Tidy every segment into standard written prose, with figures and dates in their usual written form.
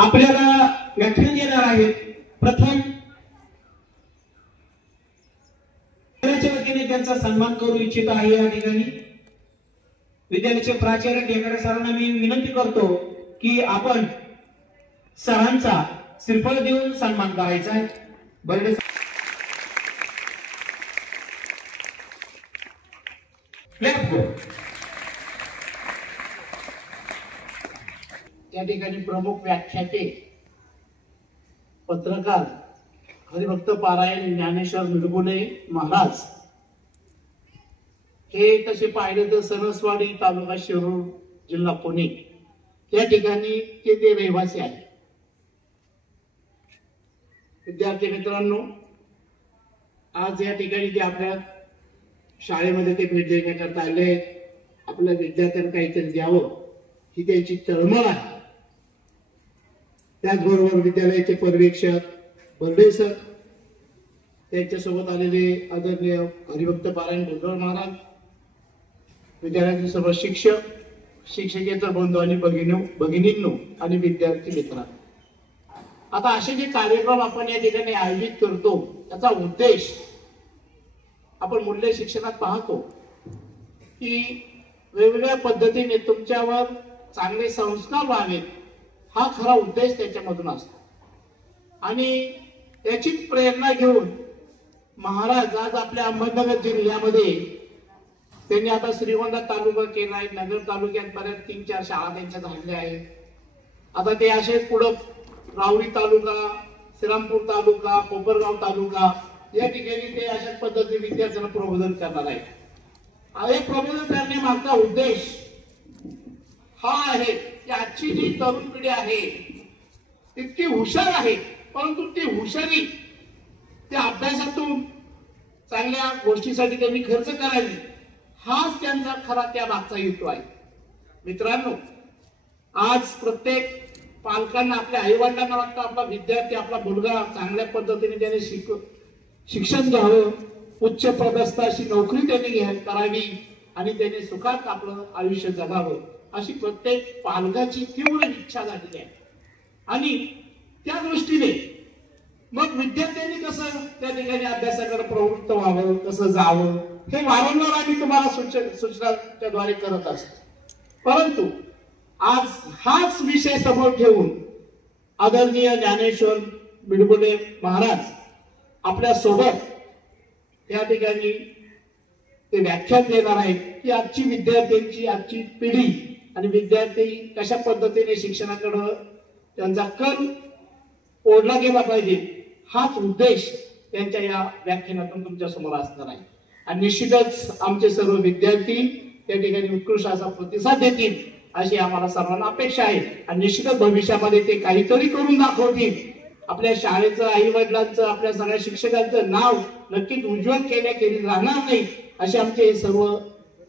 आपल्याला व्याख्यान देणार आहेत। प्रथम वतीने त्यांचा सन्मान करू इच्छित आहे। या ठिकाणी विद्यालयाचे प्राचार्य ढेकळे सरांना मी विनंती करतो की आपण सरांचा श्रीफळ देऊन सन्मान करायचा आहे। बर्डे या ठिकाणी प्रमुख व्याख्याते पत्रकार हरिभक्त पारायण ज्ञानेश्वर मिडगुले महाराज हे तसे पाहिले तर सणसवाडी तालुका शिरूर जिल्हा पुणे या ठिकाणी ते रहिवासी आहेत। विद्यार्थी मित्रांनो, आज या ठिकाणी ते आपल्या शाळेमध्ये ते भेट देण्याकरता आले। आपल्या विद्यार्थ्यांना काहीतरी द्यावं ही त्यांची तळमळ आहे। त्याचबरोबर विद्यालयाचे पर्यवेक्षक बर्डे सर, त्यांच्यासोबत आलेले आदरणीय हरिभक्त पारायण गुंडळ महाराज, विद्यालयातील सर्व शिक्षक, शिक्षकेतर बंधू आणि भगिनींनो आणि विद्यार्थी मित्रांनो, आता असे जे कार्यक्रम आपण या ठिकाणी आयोजित करतो त्याचा उद्देश आपण मूल्य शिक्षणात पाहतो की वेगवेगळ्या पद्धतीने तुमच्यावर चांगले संस्कार व्हावेत, हा खरा उद्देश त्याच्यामधून असतो। आणि याची प्रेरणा घेऊन महाराज आज आपल्या अहमदनगर जिल्ह्यामध्ये त्यांनी आता श्रीगोंदा तालुका केलाय, नगर तालुक्यात बऱ्याच 3-4 शाळा त्यांच्या झालेल्या आहेत। आता ते असे पुढे राहुरी तालुका, श्रीरामपूर तालुका, कोपरगाव तालुका या ठिकाणी ते अशा पद्धतीने विद्यार्थ्यांना प्रबोधन करणार आहेत। हे प्रबोधन करण्यामागचा उद्देश हा आहे की आजची जी तरुण पिढी आहे तितकी हुशार आहे, परंतु ती हुशारी त्या अभ्यासातून चांगल्या गोष्टीसाठी त्यांनी खर्च करावी, हाच त्यांचा खरा त्या मागचा हेतू आहे। मित्रांनो, आज प्रत्येक पालकांना आपल्या आई वडिलांना वाटतं आपला विद्यार्थी, आपला मुलगा चांगल्या पद्धतीने त्याने शिक्षण घ्यावं, उच्च पदस्थ अशी नोकरी त्याने करावी आणि त्याने सुखात आपलं आयुष्य जगावं, अशी प्रत्येक पालकाची तीव्र इच्छा झालेली आहे। आणि त्या दृष्टीने मग विद्यार्थ्यांनी कसं त्या ठिकाणी अभ्यासाकडे प्रवृत्त व्हावं, कसं जावं, हे वारंवार आम्ही तुम्हाला सूचनाद्वारे करत असतो। परंतु आज हाच विषय समोर ठेवून आदरणीय ज्ञानेश्वर मिडगुले महाराज आपल्या सोबत या ठिकाणी ते व्याख्यान देणार आहेत की आजची विद्यार्थ्यांची, आजची पिढी आणि विद्यार्थी कशा पद्धतीने शिक्षणाकडे त्यांचा कल ओढला गेला पाहिजे, हाच उद्देश त्यांच्या या व्याख्यानातून तुमच्या समोर असणार आहे। आणि निश्चितच आमचे सर्व विद्यार्थी त्या ठिकाणी उत्कृष्ट असा प्रतिसाद देतील अशी आम्हाला सर्वांना अपेक्षा आहे। आणि निश्चितच भविष्यामध्ये ते काहीतरी करून दाखवतील, आपल्या शाळेचं, आई वडिलांचं, आपल्या सगळ्या शिक्षकांचं नाव नक्कीच उज्ज्वल केली राहणार नाही, असे आमचे सर्व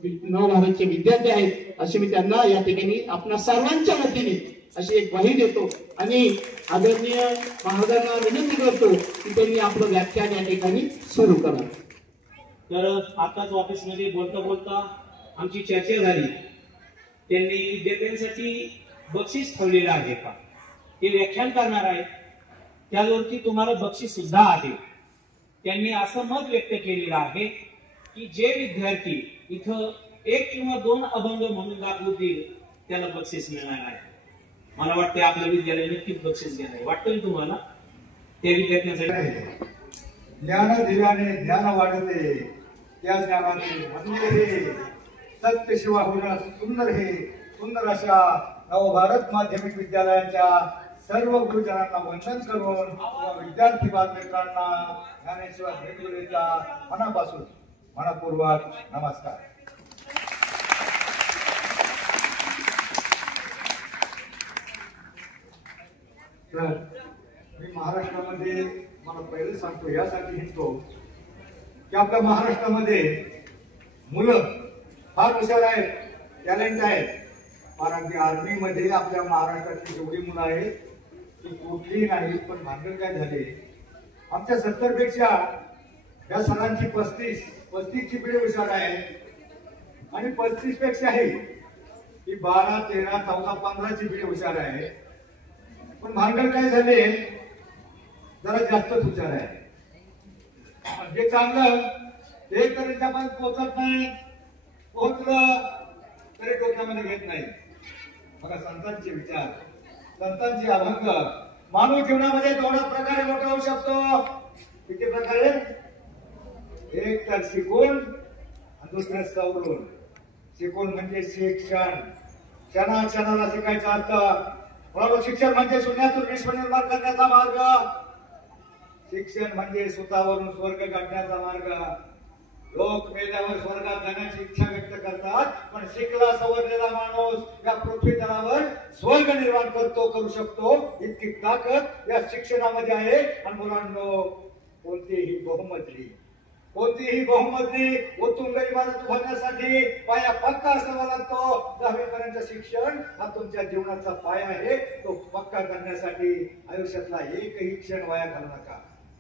नवभारतचे विद्यार्थी आहेत, असे मी त्यांना या ठिकाणी आपल्या सर्वांच्या वतीने अशी एक ग्वाही देतो आणि आदरणीय महाराजांना विनंती करतो की त्यांनी आपलं व्याख्यान या ठिकाणी सुरू करावं। तर आताच ऑफिसमध्ये बोलता बोलता आमची चर्चा झाली, त्यांनी विद्यार्थ्यांसाठी बक्षीस ठेवलेलं आहे का, ते व्याख्यान करणार आहेत, त्यावरती तुम्हाला बक्षीस सुद्धा आहे। त्यांनी असं मत व्यक्त केलेलं आहे की जे विद्यार्थी इथं 1 किंवा 2 अभंग म्हणून दाखवतील त्याला बक्षीस मिळणार आहे। मला वाटतं आपल्या विद्यालय नक्कीच बक्षीस घेणार आहे, वाटतं तुम्हाला? त्या विद्यार्थ्यांसाठी ज्ञान दिल्याने ज्ञान वाढते, त्या ज्ञानाने म्हणजे हे सत्य शिवा होणं सुंदर, हे सुंदर अशा नवभारत माध्यमिक विद्यालयाच्या सर्व गुरुजनांना वंदन करून विद्यार्थी बालमित्रांना ज्ञानेश्वर मिडगुलेचा मनापासून मनपूर्वक नमस्कार। तर मी महाराष्ट्रामध्ये मला पहिले सांगतो, यासाठी हिंडतो की आपल्या महाराष्ट्रामध्ये मुलं फार हुशार आहेत, टॅलेंट आहेत, पण अगदी आर्मीमध्ये आपल्या महाराष्ट्रातली जेवढी मुलं आहेत ती कुठलीही नाही। पण भांडण काय झाले, आमच्या 70 पेक्षा या सरांची 35ची पिढी हुशार आहे आणि 35 पेक्षा ही 12, 13, 14, 15ची पिढी हुशार आहे। पण भानगड काय झाले, जरा जास्तच हुशार आहे. जे चांगलं ते तर त्याच्यापर्यंत पोहोचत नाही, पोहोचलं तरी डोक्यामध्ये घेत नाही. बघा संतांचे विचार, संतांचे अभंग मानव जीवनामध्ये दोन प्रकारे मोठा होऊ शकतो. किती प्रकारे? एक तर शिकून आणि दुसरं सवरून. शिकून म्हणजे शिक्षण, क्षणाला शिकायचं असतं. बरोबर, शिक्षण म्हणजे शून्यातून विश्व निर्माण करण्याचा मार्ग. शिक्षण म्हणजे स्वतःवरून स्वर्ग गाठण्याचा मार्ग. लोक मेल्यावर स्वर्गात जाण्याची इच्छा व्यक्त करतात, पण शिकला सवरलेला माणूस या पृथ्वी तलावर स्वर्ग निर्माण करू शकतो, इतकी ताकद या शिक्षणामध्ये आहे. आणि मुलांनो, कोणतीही बहुमजली उत्तुंग इमारत उभारण्यासाठी पाया पक्का असावा लागतो. 10वी पर्यंत शिक्षण हा तुमच्या जीवनाचा पाया आहे. तो पक्का करण्यासाठी आयुष्यातला एकही क्षण वाया घालू नका.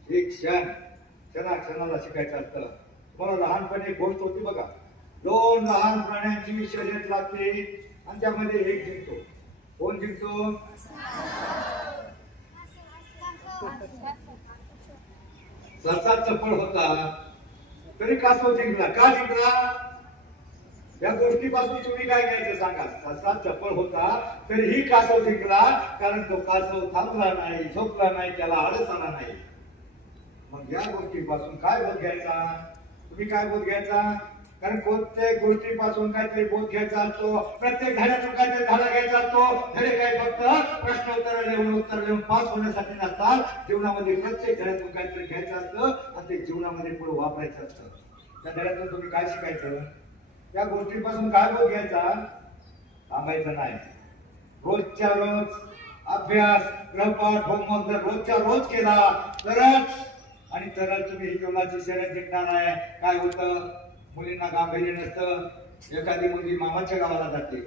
एक क्षणाला शिकायचं असतं. मला लहानपणी एक गोष्ट होती बघा, 2 लहान प्राण्यांची शर्यत लागते आणि त्यामध्ये एक जिंकतो. कोण जिंकतो? ससा चपळ होता तरी कासव जिंकला. का जिंकला? या गोष्टीपासून तुम्ही काय घ्यायचं सांगा. ससा चपळ होता तरीही कासव जिंकला, कारण तो कासव थांबला नाही, झोपला नाही, त्याला आळस आला नाही. मग या गोष्टीपासून काय बोध घ्यायचा? तुम्ही काय बोध घ्यायचा? कारण प्रत्येक गोष्टीपासून काहीतरी बोध घ्यायचा असतो. प्रत्येक धड्यातून काहीतरी धडा घ्यायचा असतो. धडे काय फक्त प्रश्न उत्तर लिहून पास होण्यासाठी नसतात. जीवनामध्ये प्रत्येक धड्यातून काहीतरी घ्यायचं असतं आणि ते जीवनामध्ये पुढे वापरायचं असतं. त्या धड्यातून तुम्ही काय शिकायचं? या गोष्टीपासून काय बोध घ्यायचा? थांबायचं नाही. रोजच्या रोज अभ्यास, गृहपाठ, होमवर्क जर रोजच्या रोज केला तरच तुम्ही जीवनाची शर्यत जिंकणार आहे. काय होतं, मुलींना गांभीर्य नसतं. एखादी मुलगी मामाच्या गावाला जाते,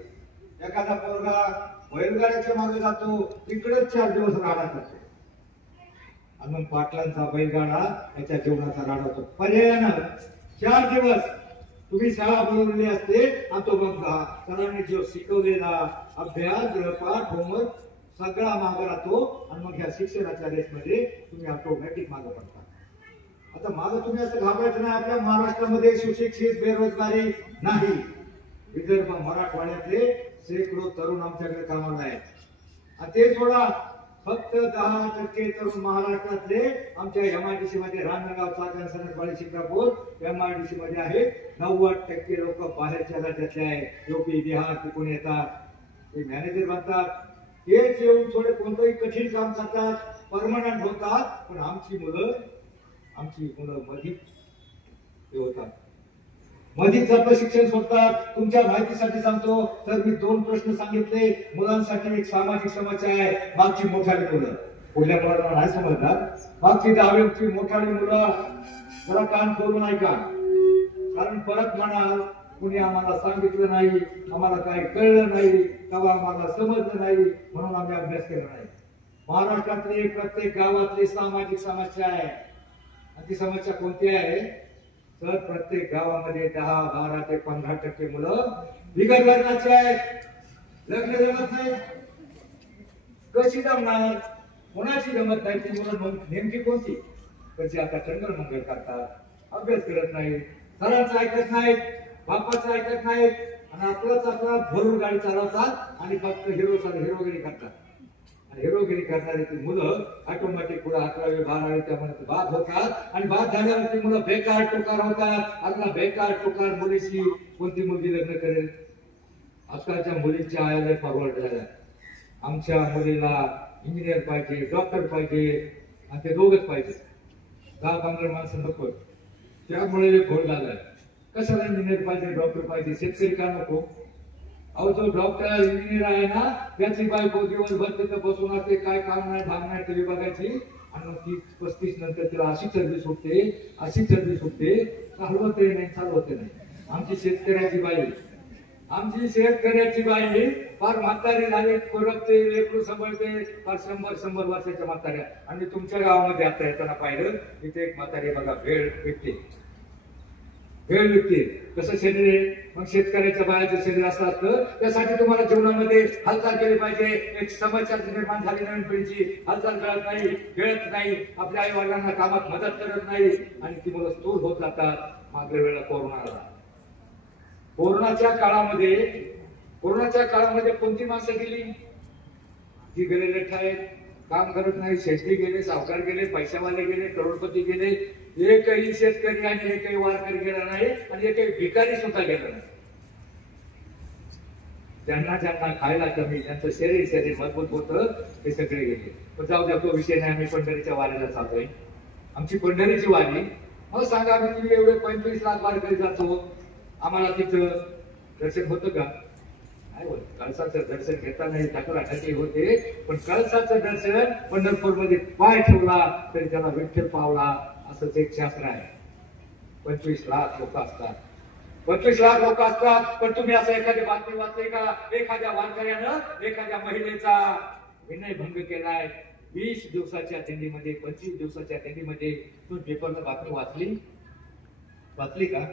एखादा पोरगा बैलगाड्याच्या मागे जातो, तिकडेच 4 दिवस राडा करतो. आणि मग पाटलांचा बैलगाडा याच्या जीवनाचा राडा होतो. पर्यायानं 4 दिवस तुम्ही शाळा बोलवलेली असते आणि तो मग सरांनी जो शिकवलेला अभ्यास, गृहपाठ, होमवर्क सगळा मागे राहतो. आणि मग ह्या शिक्षणाच्या रेसमध्ये तुम्ही ऑटोमॅटिक मागे पडता. आता मागे तुम्ही असं घाबरायचं नाही. आपल्या महाराष्ट्रामध्ये सुशिक्षित, बेरोजगारी नाही. विदर्भ, मराठवाड्यातले शेकडो तरुण आमच्याकडे कामाला आहेत. आणि ते सोडा, फक्त 10% तरुण महाराष्ट्रातले आमच्या MIDC मध्ये, रांजणगाव, चाकण, सनदवाडी, शिक्रापूर MIDC मध्ये आहेत. 90% लोक बाहेरच्या राज्यातले आहेत. UP, बिहार तिकडून येतात. ते मॅनेजर बनतात. तेच येऊन थोडे कोणतंही कठीण काम करतात, परमनंट होतात. पण आमची मुलं मधीच होतात, मधीच आपलं शिक्षण सोडतात. तुमच्या माहितीसाठी सांगतो तर मी 2 प्रश्न सांगितले. मुलांसाठी एक सामाजिक समस्या आहे, मागची मोठाली मुलं. पुढल्या मुलांना नाही समजणार. मागची 10वी मोठाली मुलं जरा कान खोलून ऐका, कारण परत म्हणाल कुणी आम्हाला सांगितलं नाही, आम्हाला काही कळलं नाही, तेव्हा आम्हाला समजलं नाही, म्हणून आम्ही अभ्यास केला नाही. महाराष्ट्रातली प्रत्येक गावातली सामाजिक समस्या आहे. आणि ती समस्या कोणती आहे? तर प्रत्येक गावामध्ये 10, 12 ते 15% मुलं बिगर लग्नाची आहेत. लग्न जमत नाही. कशी जमणार? कोणाची जमत नाही. ती मुलं नेमकी कोणती? कशी आता टंगल मंगल करतात, अभ्यास करत नाहीत, सरांचं ऐकत नाहीत, बापाचं ऐकत नाहीत, आणि आपला भरून गाडी चालवतात आणि फक्त हिरोगिरी करतात. हिरोगिरी करणारी ती मुलं ऑटोमॅटिक पुढे 11वी 12वी त्यामध्ये बाद होतात. आणि बाद झाल्यावर ती मुलं बेकार टोकार होतात. आता बेकार टोकार मुलीशी कोणती मुलगी लग्न करेल? आजकालच्या मुलींच्या आयाला फॉरवर्ड झाल्या. आमच्या मुलीला इंजिनियर पाहिजे, डॉक्टर पाहिजे, आणि ते दोघच पाहिजे. 10-15 माणसं नको. त्यामुळे घोळ झालाय. कशाला इंजिनियर पाहिजे, डॉक्टर पाहिजे? शेतकरी का नको? अहो, जो डॉक्टर इंजिनियर आहे ना, त्याची बायको दिवसभर तिथं बसून असते, काय काम नाही, भाग नाही टीव्ही बघायची. आणि मग 30-35 नंतर तिला अशी चरबी सुटते, चालवतही नाही, चालवते नाही. आमची शेतकऱ्याची बाई फार म्हातारी झाली, करपते, लेकरू सांभाळते, फार 100 वर्षाच्या म्हाताऱ्या. आणि तुमच्या गावामध्ये आता येताना पाहिलं, तिथे एक म्हातारी बघा भेळ भेटते. भेळ विकते. कसं शरीर आहे? मग शेतकऱ्याच्या बायाचं शरीर असं असतं. त्यासाठी तुम्हाला जीवनामध्ये हालचाल केली पाहिजे. एक समस्या निर्माण झाली नवीन पिढीची. हालचाल करत नाही, खेळत नाही, आपल्या आई वडिलांना कामात मदत करत नाही आणि ती मुलं स्थूल होत जातात. मागल्या वेळेला कोरोना आला. कोरोनाच्या काळामध्ये कोणती माणसं गेली? जी गेले लेठ आहेत, काम करत नाही, शेतकरी गेले, सावकार गेले, पैशावाले गेले, करोडपती गेले. एकही शेतकरी आणि एकही वारकरी गेला नाही आणि एकही भिकारी सुद्धा गेला नाही. ज्यांना ज्यांना खायला कमी, ज्यांचं शरीर मजबूत होतं ते सगळे गेले. पण जाऊ द्या, तो विषय नाही. आम्ही पंढरीच्या वारीला चालतोय. आमची पंढरीची वारी. मग सांगा, आम्ही तुम्ही एवढे 25 लाख वारकरी जातो, आम्हाला तिथं दर्शन होतं का? नाही होत. कळसाचं दर्शन घेताना ढकलाढकली होते, पण कळसाचं दर्शन पंढरपूरमध्ये पाय ठेवला तरी त्याला विठ्ठल पावला, असंच एक शास्त्र आहे. 25 लाख लोक असतात, 25 लाख लोक असतात. पण तुम्ही असं एखादी बातमी वाचली का? एखाद्या वारकऱ्यानं एखाद्या महिलेचा विनयभंग केलाय 20 दिवसाच्या दिंडीमध्ये, 25 दिवसाच्या दिंडीमध्ये. तुम्ही पेपरला बातमी वाचली का?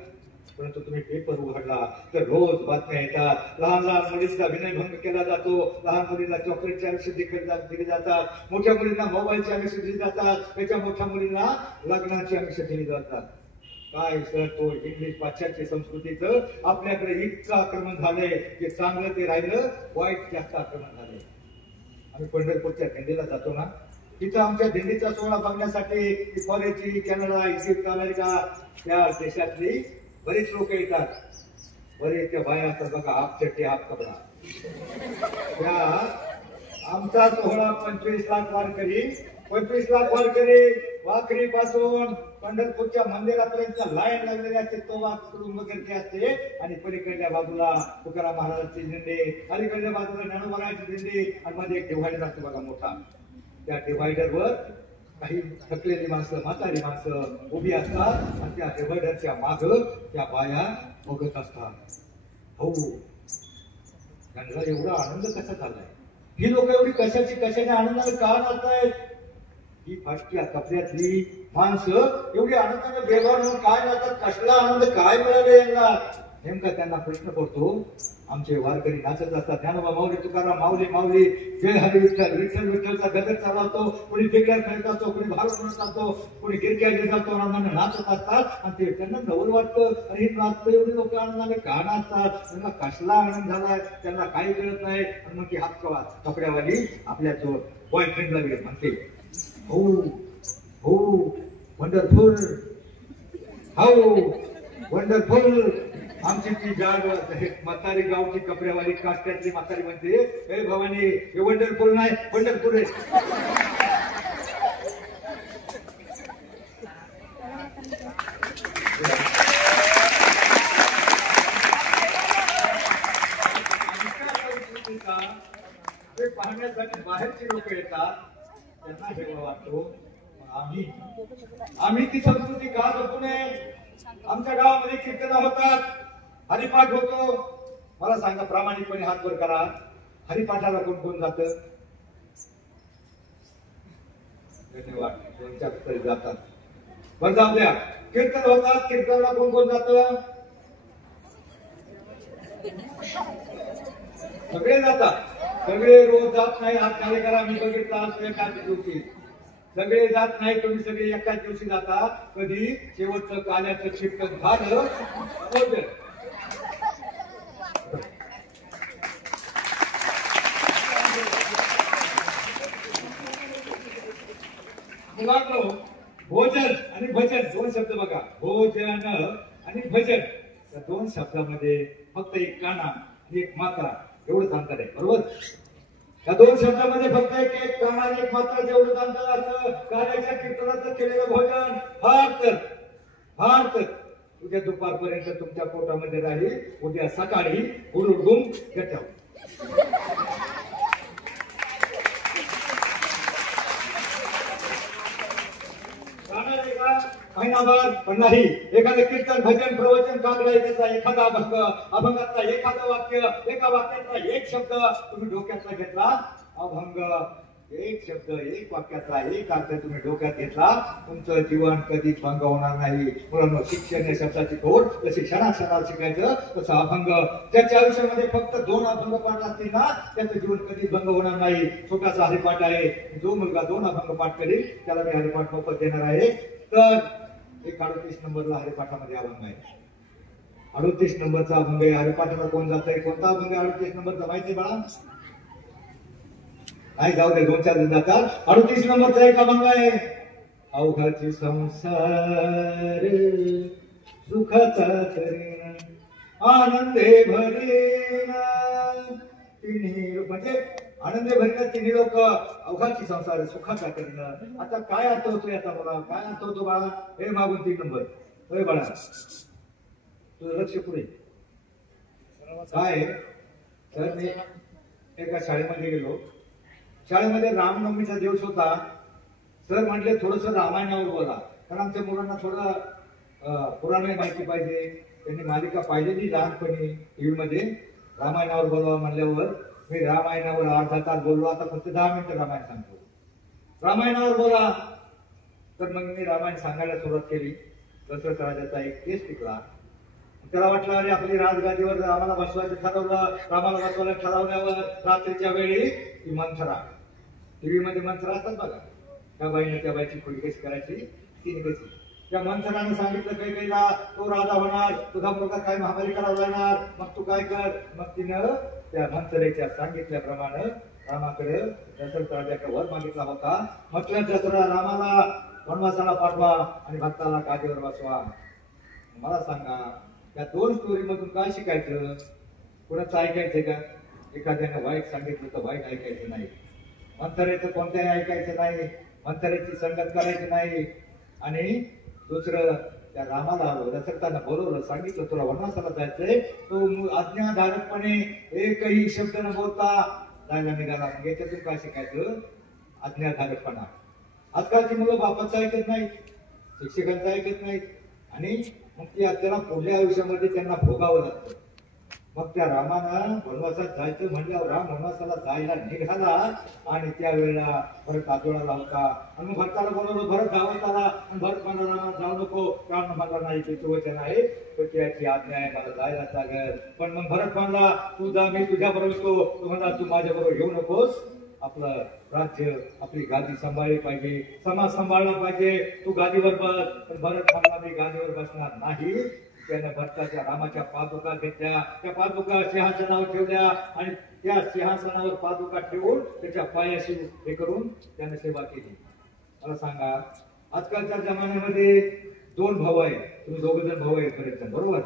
परंतु तुम्ही पेपर उघडला तर रोज बातम्या येतात. लहान लहान मुलींचा विनयभंग केला जातो, लहान मुलींना चॉकलेटचे आयुष्य दिले जातात, मोठ्या मुलींना मोबाईलचे आयुष्य दिले जातात, त्याच्या मोठ्या मुलींना लग्नाचे आयुष्य दिले जातात. काय सर, तो इंग्लिश पाश्चात्य संस्कृतीचं आपल्याकडे इतकं आक्रमण झालंय की चांगलं ते राहिलं, वाईट जास्त आक्रमण झालंय. आम्ही पंढरपूरच्या दिंडीला जातो ना, तिथं आमच्या दिंडीचा सोहळा बघण्यासाठी कॉलेजची, कॅनडा, इजिप्त, अमेरिका त्या देशातली बरीच लोक येतात. बरेच त्या बाया असतात बघा, हाफ चड्डी हाफ कपडा. त्या आमचा सोहळा 25 लाख वारकरी, 25 लाख वारकरी वाखरी पासून पंढरपूरच्या मंदिरापर्यंत लाईन लागलेली असते. तो वाकडून वगैरे असते आणि पलीकडल्या बाजूला तुकाराम महाराजांची दिंडी, अलीकडल्या बाजूला ज्ञानोबाची दिंडी आणि मध्ये एक डिव्हायडर असतो बघा मोठा. त्या डिव्हायडरवर काही थकलेली माणसं, म्हातारी माणसं उभी असतात आणि त्या डिव्हायडरच्या माग त्या बाया बघत असतात. हो, त्यांना एवढा आनंद कसा झालाय? ही लोक एवढी कशाने आनंदाने का नाचतायत? ही फाटक्या कपड्यातली माणसं एवढी आनंदाने बेभान होऊन काय नाचतात? कसला आनंद काय मिळाले यांना? नेमका त्यांना प्रश्न पडतो. आमचे वारकरी नाचत असतात. ज्ञानोबा माऊली, तुकाराम माऊली माऊली, जय हरी विठ्ठल, विठ्ठल विठ्ठलचा गजर चालवतो, कोणी दिग्गर खेळत असतो, कोणी भारूड म्हणत असतो, कोणी गिरक्या घेत असतो, आनंदाने नाचत असतात. आणि ते त्यांना नवल वाटतं, आणि हे नाचतं एवढी लोक आनंदाने का नाचतात? त्यांना कसला आनंद झालाय त्यांना काही कळत नाही. आणि मग ती हात कपड्यावाली आपल्या जो बॉयफ्रेंडला वेळ म्हणते, हो हो वंडरफुल, हो वंडरफुल. आमची ती जाड म्हातारी गावची कपड्यावाली काष्ट्यातली म्हातारी म्हणते, हे भवानी, हे वंडरफुल नाही, वंडरफुल आहे. ते पाहण्यासाठी बाहेरची लोक येतात, त्यांना हेवा वाटतो. आम्ही ती संस्कृती का जपू नये? आमच्या गावामध्ये कीर्तन होतात, हरिपाठ होतो. मला सांगा, प्रामाणिकपणे हात वर करा, हरिपाठाला कोण कोण जात? धन्यवाद, 2-4 तरी जातात. पण जाऊ द्या, कीर्तन होतात, कीर्तनाला कोण कोण जात? सगळे जातात. सगळे रोज जात नाही. हात खाली करा, मी बघितलं आज एकाच दिवशी. सगळे जात नाही, तुम्ही सगळे एकाच दिवशी जाता. कधी शेवटचं काल्याचं कीर्तन झालं, भोजन आणि भजन 2 शब्द बघा. भोजन आणि भजन या 2 शब्दामध्ये फक्त एक काना आणि एक मात्रा एवढंच अंतर आहे, बरोबर? या 2 शब्दामध्ये फक्त एक काना आणि एक मात्रा जेवढं अंतर असतं. कानाच्या कीर्तनाचं केलेलं भोजन फार तर उद्या दुपारपर्यंत तुमच्या पोटामध्ये राहील. उद्या सकाळी हुरडून गटाव. महिनाभर पण नाही. एखादं कीर्तन, भजन, प्रवचन, काकडा याचा एखादा अभंग, अभंगातला एखादं वाक्य, एका वाक्यातला एक शब्द तुम्ही डोक्यातला घेतला, अभंग एक शब्द एक वाक्याचा एक अर्थ तुम्ही डोक्यात घेतला, तुमचं जीवन कधीच भंग होणार नाही. मुलांना शिक्षण या शब्दाची खोड जशी क्षणाक्षणाला शिकायचं तसं अभंग. ज्याच्या आयुष्यामध्ये फक्त 2 अभंग पाठ असतील ना त्याचं जीवन कधीच भंग होणार नाही. छोटासा हरिपाठ आहे, जो मुलगा 2 अभंग पाठ करेल त्याला मी हरिपाठ मोफत देणार आहे. तर एक 38 नंबरला हरिपाठामध्ये अभंग आहे. 38 नंबरचा अभंग आहे. हरिपाठाला कोण जात आहे? कोणता अभंग 38 नंबरचा माहिती बाळा? नाही, जाऊ दे, 2-4 दिन जातात. 38 नंबरचा एक अभंग आहे. अवघाची संसार सुखाचा करीन आनंदे भरेन तिन्ही, म्हणजे आनंदे भरेन तिन्ही लोक अवघाची संसार सुखाचा करीन. आता काय अर्थ होतो याचा? मला काय अर्थ होतो बाळा? हे मागून 3 नंबर. होय बाळा, तुझं लक्ष पुढे काय? तर मी एका शाळेमध्ये गेलो. शाळेमध्ये रामनवमीचा दिवस होता. सर म्हटले थोडस रामायणावर बोला, कारण आमच्या मुलांना थोडं पुराणे माहिती पाहिजे. त्यांनी मालिका पाहिलेली लहानपणी टीव्ही मध्ये. रामायणावर बोलावं म्हणल्यावर मी रामायणावर अर्धा तास बोललो. आता फक्त 10 मिनिटं रामायण सांगतो. रामायणावर बोला. तर मग मी रामायण सांगायला सुरुवात केली. दशरथ राजाचा एक केस टिकला. त्याला वाटलं अरे आपली राजगादीवर रामाला बसवायचं ठरवलं. रामाला बसवायला ठरवल्यावर रात्रीच्या वेळी ती मंथरा, टीव्ही मध्ये मंथरा असतात बघा, त्या बाईने त्या बाईची खोडी कशी करायची तिने कशी, त्या मंथराने सांगितलं कैकेयीला तो राजा होणार, तुझा मुलगा काय महाबली करावा लागणार, मग तू काय कर. मग तिनं त्या मंथरेच्या सांगितल्याप्रमाणे रामाकडे दशरथ राजाकडे वर मागितला होता. म्हटलं दसरा रामाला वनवासाला पाठवा आणि भक्ताला गादीवर बसवा. मला सांगा या 2 स्टोरी मधून काय शिकायचं? कुणाचं ऐकायचंय का? एखाद्याने वाईट सांगितलं तर वाईट ऐकायचं नाही. मंथरेचं कोणत्याही ऐकायचं नाही. मंथरेची संगत करायची नाही. आणि दुसरं त्या रामाला दशरथानं बोलवलं, सांगितलं तुला वनवासाला जायचंय. तो आज्ञाधारकपणे एकही शब्द न बोलता जायला निघाला. मग याच्यातून काय शिकायचं? आज्ञाधारकपणा. आजकालची मुलं बापाचं ऐकत नाहीत, शिक्षकांचं ऐकत नाहीत आणि मग त्याला पुढल्या आयुष्यामध्ये त्यांना भोगावं लागतं. मग त्या रामानं वनवासात जायचं म्हणल्यावर राम वनवासाला जायला निघाला आणि त्यावेळेला भरत आजोळाला होता. आणि मग भरताला बोलवलं, भरत धावत आला आणि भरत म्हणाला रामा जाऊ नको, कारण मला नाही ते वचन आहे, तर त्याची आज्ञा आहे, मला जायला लागेल. पण मग भरत म्हणला तू जा, मी तुझ्या बरोबर येतो. तू म्हणला तू माझ्या बरोबर येऊ नकोस, आपलं राज्य आपली गादी सांभाळली पाहिजे, समाज सांभाळला पाहिजे, तू गादीवर बस. पण भरत म्हणला मी गादीवर बसणार नाही. त्याने भरताच्या रामाच्या पादुका घेतल्या, त्या पादुका सिंहासनावर ठेवल्या आणि त्या सिंहासनावर पादुका ठेवून त्याच्या पायाशी हे करून त्याने सेवा केली. मला सांगा आजकालच्या जमान्यामध्ये 2 भाऊ आहेत, तुम्ही 2 जण भाऊ आहेत बरेच जण, बरोबर?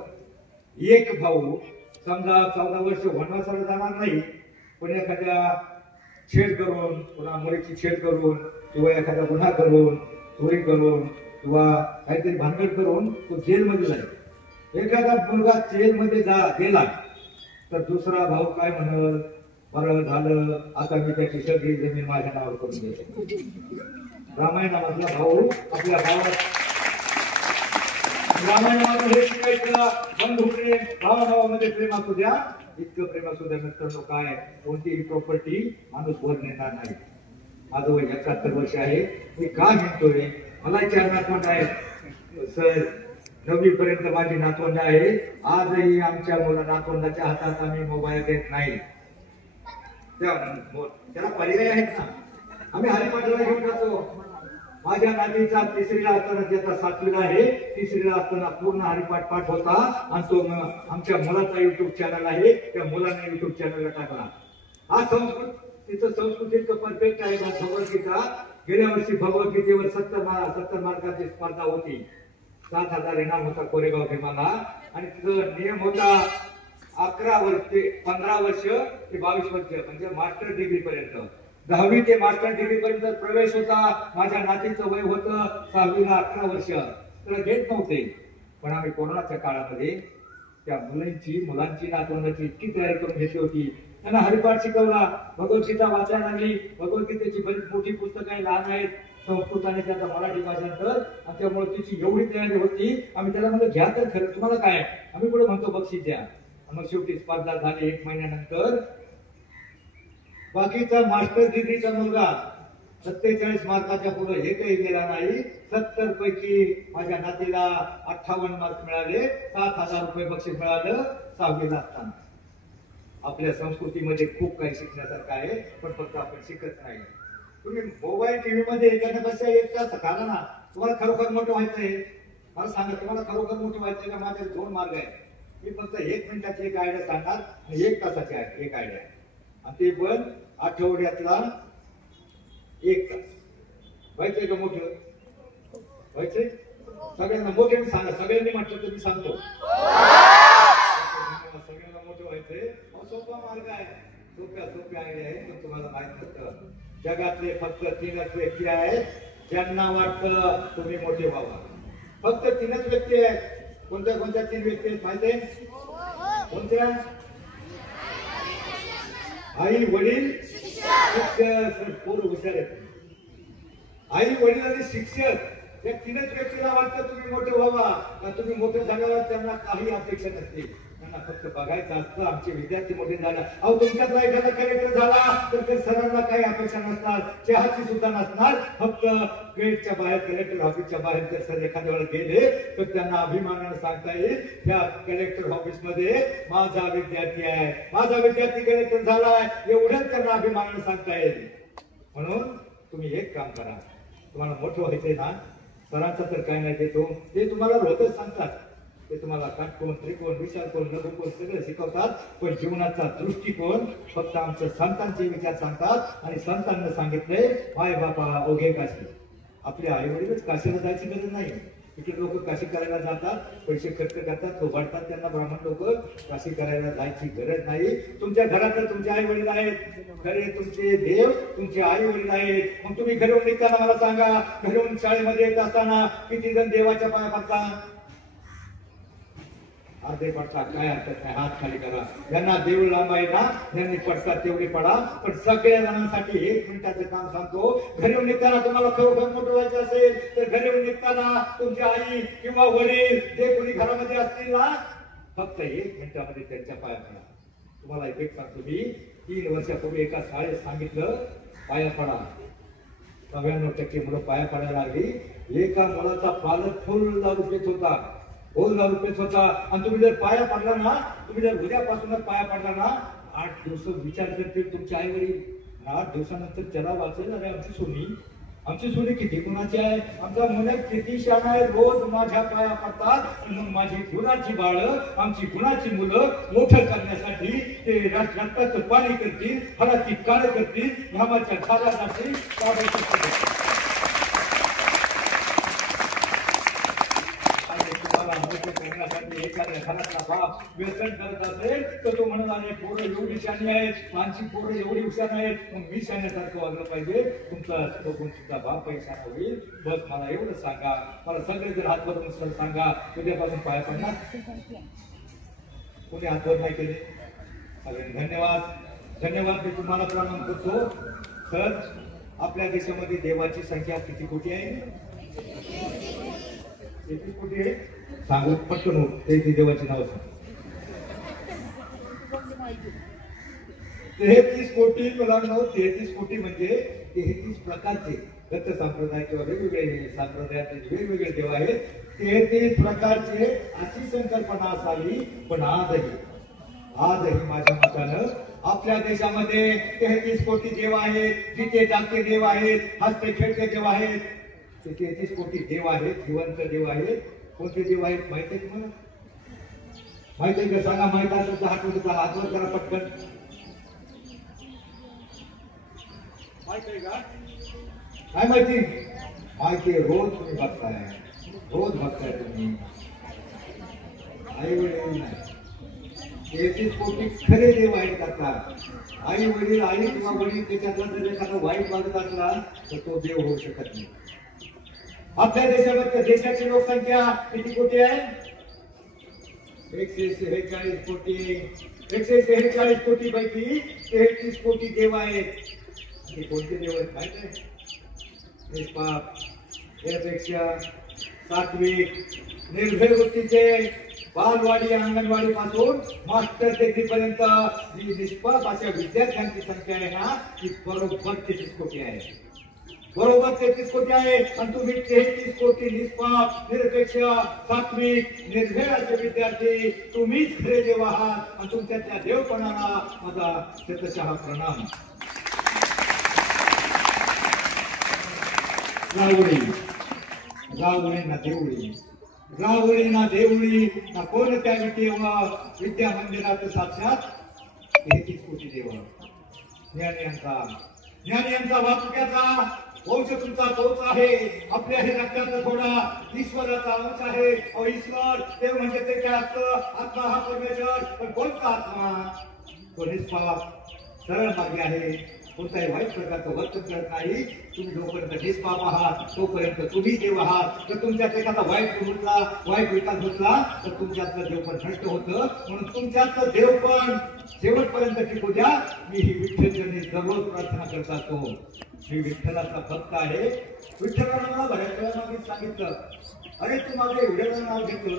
एक भाऊ समजा 14 वर्ष वनवासाला जाणार नाही, पण एखाद्या छेड करून, पुन्हा मुलीची छेड करून किंवा एखादा गुन्हा करून, चोरी करून किंवा काहीतरी भानगड करून तो जेलमध्ये जाईल. एखादा मुलगा जेलमध्ये गेला तर दुसरा भाऊ काय म्हणल, बरं झालं आता मी त्याची सगळी जमीन माझ्या नावावर करून देतो. रामायणामधला भाऊ आपल्या भावात, रामायणामध्ये हे शिकायचं बंधुप्रेम, भावाभावामध्ये प्रेम असू द्या, इतकं प्रेम असू द्या मित्रांनो. काय कोणतीही प्रॉपर्टी माणूस वर नेणार नाही. माझं वय 71 वर्ष आहे. मी का म्हणतोय, मला 4 नातवंड आहे सर, 9वी पर्यंत माझी नातवंड आहे. आजही आमच्या नातवंडाच्या हातात आम्ही मोबाईल देत नाही. त्याला पर्याय आहेत ना. आम्ही हरिपाठाला घेऊन जातो. माझ्या नातीचा 3रीला असताना, त्याचा 7वीला आहे, 3रीला असताना पूर्ण हरिपाठ पाठ होता आणि तो आमच्या मुलाचा युट्यूब चॅनल आहे, त्या मुलाने युट्यूब चॅनलला टाकला. हा तिचं संस्कृत इतकं परफेक्ट आहे. भगवद्गीता गेल्या वर्षी भगवद्गीतेवर 70 मार्काची स्पर्धा होती. 7,000 इनाम होता कोरेगाव भीमाला. आणि तिचा नियम होता 11 वर्ष ते 15 वर्ष ते 22 वर्ष, म्हणजे मास्टर डिग्री पर्यंत. 10वी ते मास्टर डिग्री पर्यंत प्रवेश होता. माझ्या नातीचं वय होतं 6वीला 18 वर्ष. त्याला घेत नव्हते. पण आम्ही कोरोनाच्या काळामध्ये त्या मुलांची नातवंडाची इतकी तयारी करून घेतली होती. त्यांना हरिपाठ शिकवला, भगवद्गीता वाचायला लागली. भगवद्गीतेची बरीच मोठी पुस्तकं आहे, लहान आहेत, संस्कृत आणि त्याचा मराठी भाषांतर. आणि त्यामुळे तिची एवढी तयारी होती. आम्ही त्याला म्हणतो घ्या तर खरं, तुम्हाला काय, आम्ही पुढे म्हणतो बक्षीस द्या. मग शेवटी स्पर्धा झाली. 1 महिन्यानंतर बाकीचा मास्टर डिग्रीचा मुलगा 47 मार्काच्या पुढे एकही गेला नाही. 70 पैकी माझ्या नातीला 58 मार्क मिळाले. 7,000 रुपये बक्षीस मिळालं 6वीला असताना. आपल्या संस्कृतीमध्ये खूप काही शिकण्यासारखं आहे, पण फक्त आपण शिकत नाही. तुम्ही मोबाईल टीव्ही मध्ये एखाद्यापेक्षा एक तास घाला ना. तुम्हाला खरोखर मोठं व्हायचंय, मला सांगा, तुम्हाला खरोखर मोठं व्हायचंय का? माझे 2 मार्ग आहेत. मी फक्त 1 मिनिटाची एक आयडिया सांगणार आणि 1 तासाची एक आयडिया, आणि ते पण आठवड्यातला 1 तास. व्हायचंय का मोठं? व्हायचंय? सगळ्यांना मोठे सांगा. सगळ्यांनी म्हटलं तर मी सांगतो. सगळ्यांना मोठं व्हायचंय. सोपा मार्ग आहे, सोप्या आयडिया आहे, पण तुम्हाला माहित नसतं. जगातले फक्त 3च व्यक्ती आहेत ज्यांना वाटतं तुम्ही मोठे व्हावा. फक्त 3च व्यक्ती आहेत. कोणत्या 3 व्यक्ती आहेत माहिती आहे? कोणत्या? आई वडील शिक्षक. पूर्ण हुशार आहेत. आई वडील आणि शिक्षक या 3च व्यक्तीला वाटतं तुम्ही मोठे व्हावा. तुम्ही मोठे झाल्यावर त्यांना काही अपेक्षा नसते. त्यांना फक्त बघायचं असतं आमचे विद्यार्थी मोठे झाला. अहो, तुमच्यातला एखादा कलेक्टर झाला तर ते सरांना काही अपेक्षा नसणार, चहाची सुद्धा नसणार. फक्त गेटच्या बाहेर, कलेक्टर ऑफिसच्या बाहेर जर सर एखाद्या वेळेला गेले तर त्यांना अभिमानाने सांगता येईल, त्या कलेक्टर ऑफिस मध्ये माझा विद्यार्थी आहे, माझा विद्यार्थी कलेक्टर झालाय, एवढंच त्यांना अभिमानाने सांगता येईल. म्हणून तुम्ही एक काम करा, तुम्हाला मोठं व्हायचंय ना, सरांचा तर काय नाही देतो, ते तुम्हाला रोजच सांगतात. ते तुम्हाला काटकोण, त्रिकोण, विचारकोण, लघुकोण सगळं शिकवतात. पण जीवनाचा दृष्टिकोन फक्त आमच्या संतांचे विचार सांगतात. आणि संतांना सांगितले, माय बापा ओघे काशी. आपले आई वडीलच काशीला जायची गरज नाही. इकडे लोक काशी करायला जातात, पैसे खर्च करतात, वाढतात त्यांना ब्राह्मण लोक. काशी करायला जायची गरज नाही. तुमच्या घरात तुमचे आई वडील आहेत, खरे तुमचे देव तुमचे आई वडील आहेत. मग तुम्ही घरून निघताना मला सांगा, घरून शाळेमध्ये येत असताना किती जण देवाच्या पाया पडतात? अर्धे पडतात. काय अर्थ काय? हात खाली करा. ज्यांना देव लांब आहे ना, ज्यांनी पडतात तेवढे पडा. पण सगळ्या जणांसाठी 1 मिनिटाचं काम सांगतो. घरी निघताना तुम्हाला खरोखर मोठं व्हायचं असेल तर घरी निघताना तुमची आई किंवा वडील जे कोणी घरामध्ये असतील ना, फक्त 1 मिनिटामध्ये त्यांच्या पाया पडा. तुम्हाला एक सांगतो मी, 3 वर्षापूर्वी एका शाळेत सांगितलं पाया पडा. 99% मुलं पाया पडायला लागली. एका मुलाचा पालक फुल दारू पित होता, होता. आणि तुम्ही जर पाया पडला ना, तुम्ही जर उद्यापासूनच पाया पडला ना, 8 दिवस विचार करतील तुमचे आई वडील. 8 दिवसानंतर त्याला वाचेल, अरे आमची सोनी किती गुणाची आहे, आमचा मुलं किती शान आहे, रोज माझ्या पाया पडतात. मग माझी गुणाची बाळ, आमची गुणाची मुलं मोठं करण्यासाठी ते रक्ताचं पाणी करतील, फळाची काळ करतील, घामाच्या खाला जातील. एखाद्या घरातला बाप व्यसन करत असेल तर तो म्हणत आहे, पोरं एवढी शानी आहेत, आमची पोरं एवढी हुशार आहेत, मग मी शाण्यासारखं वागलं पाहिजे. तुमचा बघून सुद्धा बाप पैसा होईल. बस मला एवढं सांगा, मला सगळे जर हात भरून सर सांगा, उद्यापासून पाया पडणार. कोणी हातवर नाही केले? सगळ्यांनी धन्यवाद. मी तुम्हाला प्रणाम करतो. सर, आपल्या देशामध्ये देवाची संख्या किती कोटी आहे? 33 कोटी आहे. सांगू पटकन हो, ते देवाची नाव सांग. 33 कोटी. मला नाव 33 कोटी म्हणजे 33 प्रकारचे दत्त संप्रदाय किंवा वेगवेगळे संप्रदायाचे वेगवेगळे देव आहेत. 33 प्रकारचे अशी संकल्पना असावी. पण आजही माझ्या मतानं आपल्या देशामध्ये 33 कोटी देव आहेत. जिथे जागते देव आहेत, हसते खेळते देव आहेत. ते 33 कोटी देव आहेत, जिवंत देव आहेत. कोणते देव आहेत माहित आहे तुम्हाला? माहित आहे का? सांगा. माहित असेल तर हातवर करा पटकन. माहित आहे का? काय माहिती? माहिती रोज तुम्ही बघताय, तुम्ही. आई वडील नाही, 33 कोटी खरे देव आहेत. आता आई किंवा वडील त्याच्यातला जर एखादा वाईट वागत असला तर तो देव होऊ शकत नाही. आपल्या देशामध्ये देशाची लोकसंख्या किती कोटी आहे? 146 कोटी. 146 कोटी पैकी 33 कोटी देव आहेत. हे कोणते देव आहेत माहित आहे? निष्पाप, निरपेक्षा, सात्विक, निर्भय वृत्तीचे, बालवाडी अंगणवाडी पासून मास्टर डिग्री पर्यंत निष्पाप अशा विद्यार्थ्यांची संख्या आहे ना, ती बरोबर 33 कोटी आहे. बरोबर 33 कोटी आहे आणि तुम्ही 33 कोटी निष्पाप निरपेक्ष सात्विक निर्भय असे विद्यार्थी तुम्हीच खरे देव आहात आणि तुमच्यातल्या देवपणाला माझा शतशः प्रणाम. राहुरी राहुरी ना देवळी राहुरी ना देवळी ना कोणत्या विद्या मंदिरात साक्षात 33 कोटी देव. ज्ञानी यांचा वाचुक्याचा वंश तुमचा तोच आहे. आपल्या हे रक्ताचा थोडा ईश्वराचा अंश आहे. अहो ईश्वर देव म्हणजे ते काय असतं? आत्मा हा परमेश्वर. पण कोणता आत्मा? तो निष्पाप सरळ मार्गी आहे. कोणताही वाईट प्रकारचं वर्तन करत नाही. तुम्ही जोपर्यंत निष्पाप आहात तोपर्यंत तुम्ही देव आहात. तर तुमच्यात एखादा वाईट विकास घडला तर तुमच्यातलं देव पण नष्ट होतं. म्हणून तुमच्यातलं देव पण शेवटपर्यंत टिकू द्या. मी ही विठ्ठलचरणी दररोज प्रार्थना करत असतो. मी विठ्ठलाचा भक्त आहे. विठ्ठलाला मला बऱ्याच वेळा मी सांगितलं, अरे तू माझं एवढं नाव घेतलं,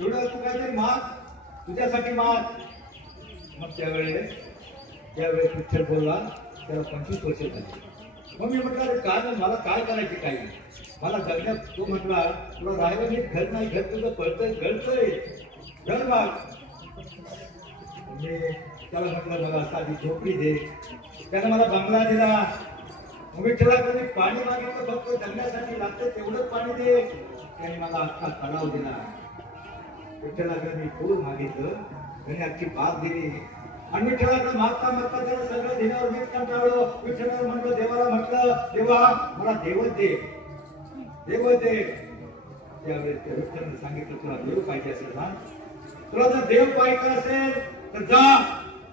एवढं तू काहीतरी माग, तुझ्यासाठी माग. मग त्यावेळेस विठ्ठल बोलला, त्याला 25 वर्ष झाली. मग मी म्हटलं अरे काय मला काय करायची काही मला जगण्यात. तो म्हटला तुला राहायला मी घर नाही, घर तुझं पळतंय घडतंय घर माग. मी त्याला म्हटलं मला साधी झोपडी दे. त्यानं मला बंगला दिला. विठ्ठलाकडे मी पाणी मागितलं, फक्त जगण्यासाठी लागतं तेवढंच पाणी दे. त्याने मला अख्खा तलाव दिला. विठ्ठलाकडे मी फूल मागितलं, त्याने अख्खी बाग दिली. आणि विठ्ठलाकडे मागता मागता त्याला सगळं दिल्यावर मी कंटाळलो. विठ्ठलाला म्हटलं, देवाला म्हटलं, देवा मला देवच दे, देवच दे. त्यावेळेस त्या विठ्ठलाने सांगितलं, तुला देव पाहिजे असेल ना, तुला जर देव पाहिजे असेल तर जा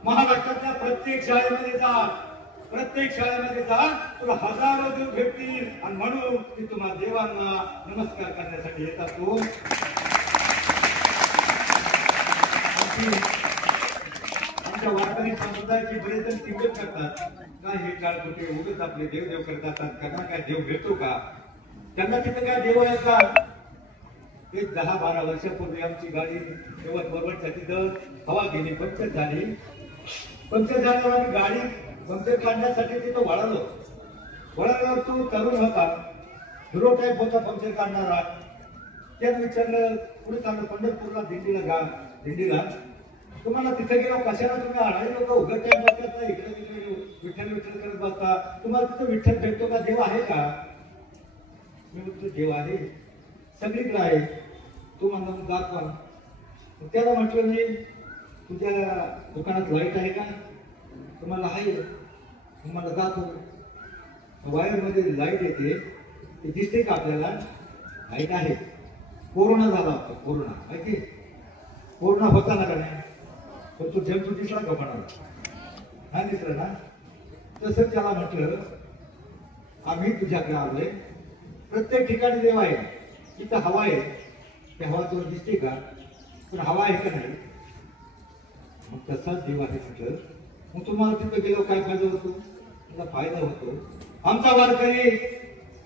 महाराष्ट्रातल्या प्रत्येक शाळेमध्ये जा. प्रत्येक शाळेमध्ये जा, तुला हजारो देव भेटतील. आणि म्हणून मी तुम्हा देवांना नमस्कार करण्यासाठी येत असतो. आमच्या वारकरी संप्रदायाची बरेच जण टिंगत करतात, काय हे काळ कुठे उगच आपले देव देव करतात, त्यांना काय देव भेटतो का? त्यांना तिथं काय देव आहे का? ते 10-12 वर्षापूर्वी आमची गाडी बरोबरच्या तिथं हवा गेली, पंक्चर झाली. पंक्चर झाल्यावर आम्ही गाडी पंक्चर काढण्यासाठी तिथं वळाल्यावर तो तरुण होता, हिरो टाईप होता पंक्चर काढणारा. त्यानं विचारलं, पुढे चाललं पंढरपूरला दिंडीला तुम्हाला तिथे गेलो कशाला? तुम्ही आणाई लोक उघड टाईम बसतात, इकडे तिकडे विठ्ठल विठ्ठल करत बसता, तुम्हाला तिथं विठ्ठल भेटतो का? देव आहे का? मी म्हणतो देव आहे, सगळीकडे आहे. तू म्हणला दाखवा. त्याला म्हटलं मी, तुझ्या दुकानात लाईट आहे का? तुम्हाला आहे, तुम्हाला दाखव. वायर मध्ये लाईट येते, ते दिसते का आपल्याला? लाईट आहे. कोरोना झाला होता, कोरोना माहिती, कोरोना होता ना का नाही? पण तो जंतू दिसला का म्हणाला? नाही दिसला ना? तसं त्याला म्हटलं, आम्ही तुझ्याकडे आलोय, प्रत्येक ठिकाणी देव आहे, इथं हवा आहे, त्या हवा तुला दिसते का? पण हवा आहे का नाही? मग तसाच देव आहे म्हटलं. मग तुम्हाला तिथं गेलो काय फायदा होतो? तुला फायदा होतो. आमचा वारकरी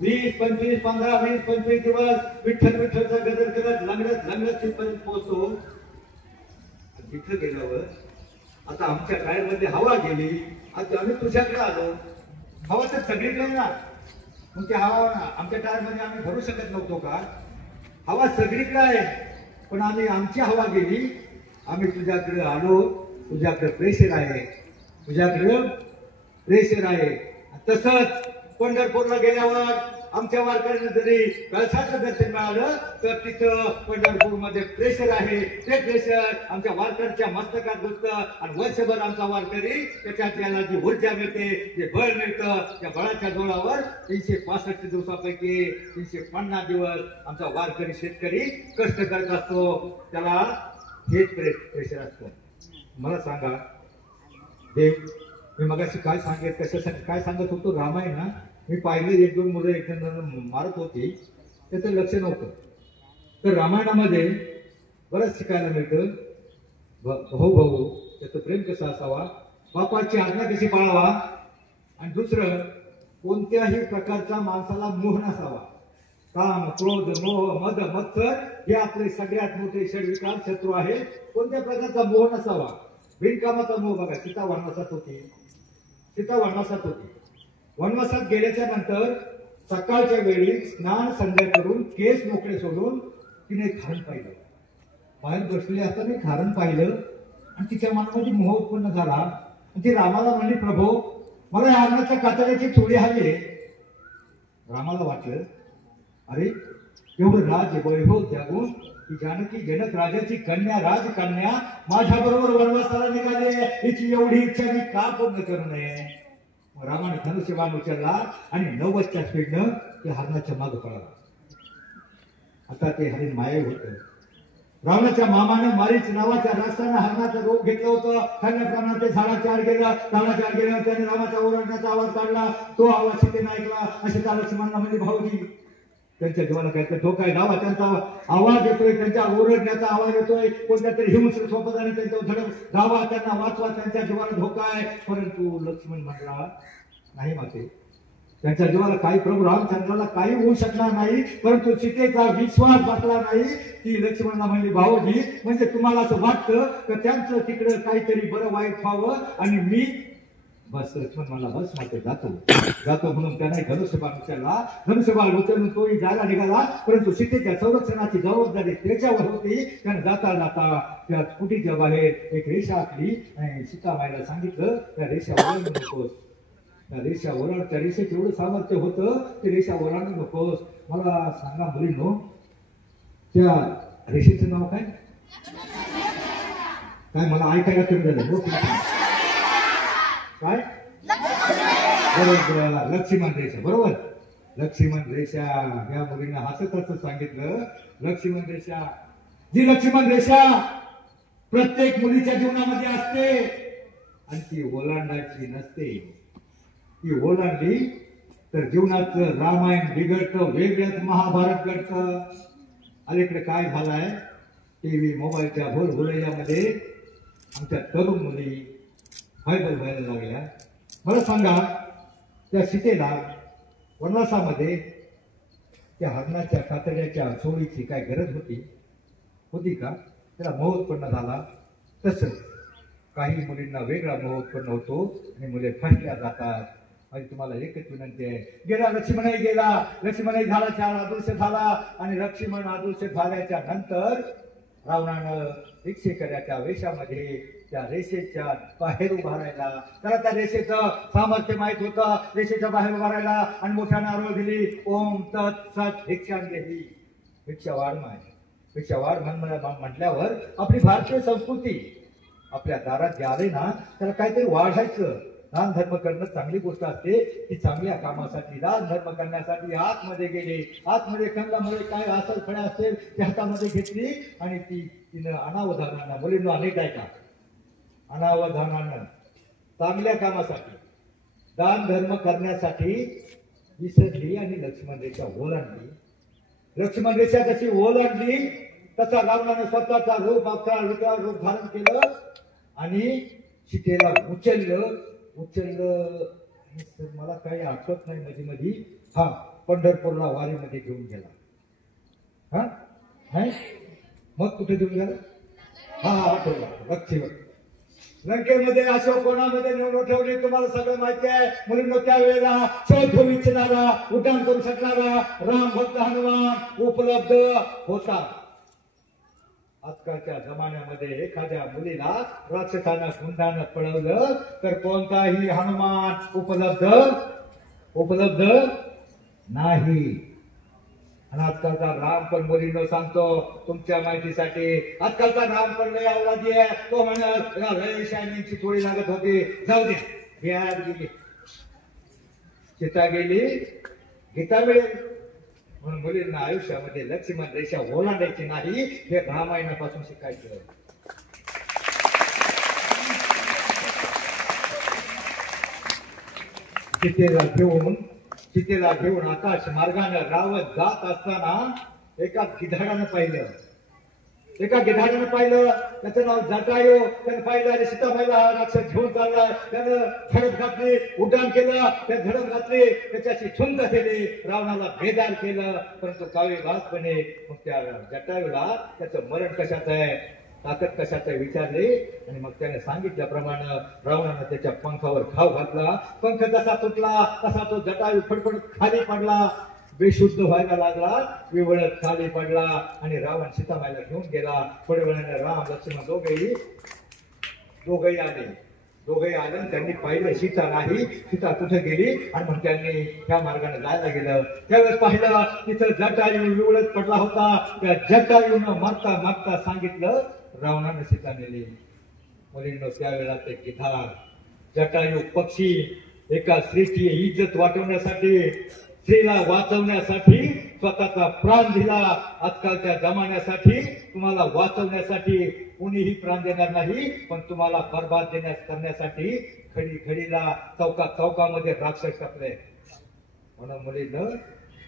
20, 25, 15, 20, 25 दिवस विठ्ठल विठ्ठलचा गजर करत लंगडत तिथपर्यंत पोहोचतो. तिथं गेल्यावर आता आमच्या टायरमध्ये हवा गेली, आता आम्ही तुझ्याकडे आलो. हवा तर सगळीकडे ना, मग त्या हवा आमच्या टायरमध्ये आम्ही भरू शकत नव्हतो का? हवा सगळीकडे आहे, पण आमची हवा गेली, आम्ही तुझ्याकडे आलो. तुझ्याकडे प्रेशर आहे, तुझ्याकडे प्रेशर आहे. तसंच पंढरपूरला गेल्यावर आमच्या वारकऱ्यांना जरी कळसाचं दर्शन मिळालं तर तिथं पंढरपूरमध्ये प्रेशर आहे. ते प्रेशर आमच्या वारकऱ्यांच्या मस्तकात घुसतं आणि वर्षभर आमचा वारकरी त्याच्यात त्याला जी ऊर्जा मिळते, जे बळ मिळतं, त्या बळाच्या जोरावर 365 दिवसापैकी 350 दिवस आमचा वारकरी शेतकरी कष्ट करत असतो. त्याला हेच प्रेशर असतं. मला सांगा देव, मी मगाशी काय कशासाठी काय सांगत होतो? रामायण ना, मी पाहिले 1-2 मुलं एकमेकांना मारत होती, त्याचं लक्ष नव्हतं. तर रामायणामध्ये बरंच शिकायला मिळतं. भाऊ त्याचं प्रेम कसं असावा, बापाची आज्ञा कशी पाळावा, आणि दुसरं कोणत्याही प्रकारचा माणसाला मोह नसावा. काम, क्रोध, मोह, मद, मत्सर हे आपले सगळ्यात मोठे षडविकार शत्रू आहे. कोणत्या प्रकारचा मोह नसावा. बिनकामाचा मोह. बघा, सीता वनवासात होती. वनवासात गेल्याच्या नंतर सकाळच्या वेळी स्नान संध्या करून केस मोकळे सोडून तिने खारण पाहिलं. बाहेर बसले असताना खारण पाहिलं आणि तिच्या मनामध्ये मोह उत्पन्न झाला आणि ती रामाला म्हणली, प्रभो मला या अन्नाच्या कातड्याची थोडी हवी आहे. रामाला वाटलं, अरे एवढं राज वैभव त्यागून की जानकी जनक राजाची कन्या राजकन्या माझ्या बरोबर वनवासाला निघाली, हिची एवढी इच्छा मी का पूर्ण करू नये. रामाने धनुष्यबाण उचलला आणि 90च्या स्पीडनं ते हरणाच्या मागे पळाला. आता ते हरिण माये होतं. रावणाच्या मामानं मारीच नावाच्या राष्ट्रानं हरणाचं रोग घेतलं होतं. खाण्याप्रमाणे ते झाडाच्या आड गेलं. झाडाच्या आड गेल्यावर त्याने रामाचा ओरडण्याचा आवाज काढला. तो आवाज सीतेने ऐकला. असे त्या लक्ष्मणाला म्हणजे भाऊजी त्यांच्या जीवाला काय धोका आहे. रावा त्यांचा आवाज येतोय, त्यांच्या ओरडण्याचा आवाज येतोय. कोणत्या तरी हिंस्र स्वपदाने त्यांच्यावर धडक. रावा त्यांना वाचवा, त्यांच्या जीवाला धोका आहे. परंतु लक्ष्मण म्हणला, नाही माते, त्यांच्या जीवाला काही, प्रभू रामचंद्राला काही होऊ शकणार नाही. परंतु सीतेचा विश्वास बसला नाही. ती लक्ष्मणला म्हणली, भाऊजी म्हणजे तुम्हाला असं वाटतं की त्यांचं तिकडं काहीतरी बरं वाईट व्हावं आणि मी बस. लक्ष्मण म्हणला, बस माते, जातो म्हणून त्याने धनुष्यबाण उचलला. धनुष्यबाण उचलून तोही जायला निघाला. परंतु सीतेच्या संरक्षणाची जबाबदारी त्याच्यावर होती. त्याने जाता जाता त्या कुटीच्या बाहेर एक रेषा आखली आणि सीतामाईला सांगितलं, त्या रेषा ओलांडू नकोस. त्या रेषा ओलांड, त्या रेषेत एवढं सामर्थ्य होतं, ते रेषा ओलांडू नकोस. मला सांगा मुलींनो, त्या रेषेचं नाव काय? काय मला ऐकायला कमी झालं. काय? बरोबर, लक्ष्मण रेषा. बरोबर, लक्ष्मण रेषा. या मुलींना हसत हसत सांगितलं, लक्ष्मण रेषा, जी लक्ष्मण रेषा प्रत्येक मुलीच्या जीवनामध्ये असते आणि ती ओलांडायची नसते. ती ओलांडली तर जीवनाचं रामायण बिघडतं, वेगळंच महाभारत घडतं. अलीकडे काय झालंय, टीव्ही मोबाईलच्या भोलभुलैयामध्ये आमच्या तरुण मुली व्हायरल व्हायला लागल्या. मला सांगा, त्या सीतेला वनवासामध्ये त्या हरणाच्या कातड्याच्या चोळीची काय गरज होती का? त्याला मोह उत्पन्न झाला. तसं काही मुलींना वेगळा मोह उत्पन्न होतो आणि मुले फसल्या जातात. आणि तुम्हाला एकच विनंती आहे, गेला लक्ष्मणही गेला. लक्ष्मणही झाला 4 अदृश्य झाला आणि लक्ष्मण अदृश्य झाल्याच्या नंतर रावणानं भिक्षेकऱ्याच्या वेशामध्ये त्या रेषेच्या बाहेर उभा राहिला. त्याला त्या रेषेचं सामर्थ्य माहित होतं. रेषेच्या बाहेर उभा राहिला आणि मोठ्यानं आरोळ दिली, ओम तत् सत् भिक्षां देही. भिक्षा वाढ माय, भिक्षा वाढ म्हटल्यावर आपली भारतीय संस्कृती आपल्या दारात जे आले ना, त्याला काहीतरी वाढायचं. दान धर्म करणं चांगली गोष्ट असते. ती चांगल्या कामासाठी दान धर्म करण्यासाठी आतमध्ये गेले. आतमध्ये कंदामुळे काय असल खड्या असेल ते हातामध्ये घेतली आणि तिनं अनावधानानं, मुलींना अनेक ऐका, अनावधानानं चांगल्या कामासाठी दान धर्म करण्यासाठी विसरली आणि लक्ष्मण रेषा ओलांडली. लक्ष्मण रेषा कशी ओलांडली तसा रावणाने स्वतःचा रूप, अवतार रूप धारण केलं आणि सीतेला उचललं. मला काही आठवत नाही मध्ये हा पंढरपूरला वारीमध्ये घेऊन गेला. हा मग कुठे घेऊन गेला? हा आठवला, लक्ष्मण लंकेमध्ये अशोकवनामध्ये निवडून ठेवली. तुम्हाला सगळं माहिती आहे. मुलींनो, त्यावेळेला शोध घेऊ इच्छिणारा, उड्डाण करू शकणारा राम भक्त हनुमान उपलब्ध होता. आजकालच्या जमान्यामध्ये एखाद्या मुलीला राक्षसानं हुंडानं पळवलं तर कोणताही हनुमान उपलब्ध नाही. आणि आजकालचा राम पण मुलींना सांगतो तुमच्या माहितीसाठी, आजकालचा राम पण लय अवलादी आहे. तो म्हणत शायनिंगची थोडी लागत होती, जाऊ दे, बिहार गेली, सीता गेली, गीता मिळेल. म्हणून मुलींना आयुष्यामध्ये लक्ष्मण रेषा ओलांडायची नाही, हे रामायणापासून शिकायचं. सीतेला घेऊन आकाश मार्गाने रावत जात असताना एका गिधाडानं पाहिलं. त्याचं नाव जटायू. त्यानं पाहिलं अरे सीताबाईला हा राक्षस घेऊन चालला. त्यानं झडप घातली, उड्डाण केलं, त्या झडप घातली, त्याच्याशी झुंज केली, रावणाला बेदार केलं. परंतु काळी वासपणे मग त्या जटायूला त्याचं मरण कशात आहे, ताकद कशाचा विचारले आणि मग त्याने सांगितल्याप्रमाणे रावणानं त्याच्या पंखावर घाव घातला. पंख जसा तुटला तसा तो जटायू फडफडत खाली पडला, बेशुद्ध व्हायला लागला, विवळत खाली पडला आणि रावण सीतामाईला घेऊन गेला. थोड्या वेळाने राम लक्ष्मण दोघेही आले आणि त्यांनी पाहिलं सीता नाही, सीता कुठे गेली. आणि मग त्यांनी त्या मार्गाने जायला गेलं. त्यावेळेस पाहिलं तिथं जटायू विवळत पडला होता. त्या जटायूनं मागता मागता सांगितलं रावणाने सीता नेली. मुलींनो त्यावेळेला ते गिधार जटायू पक्षी एका स्त्रीची इज्जत वाटवण्यासाठी, स्त्रीला वाचवण्यासाठी स्वतःचा प्राण दिला. आजकालच्या जमान्यासाठी तुम्हाला वाचवण्यासाठी कुणीही प्राण देणार नाही, पण तुम्हाला बर्बाद करण्यासाठी खडीला चौकामध्ये राक्षस टाकले. म्हणून मुलीनं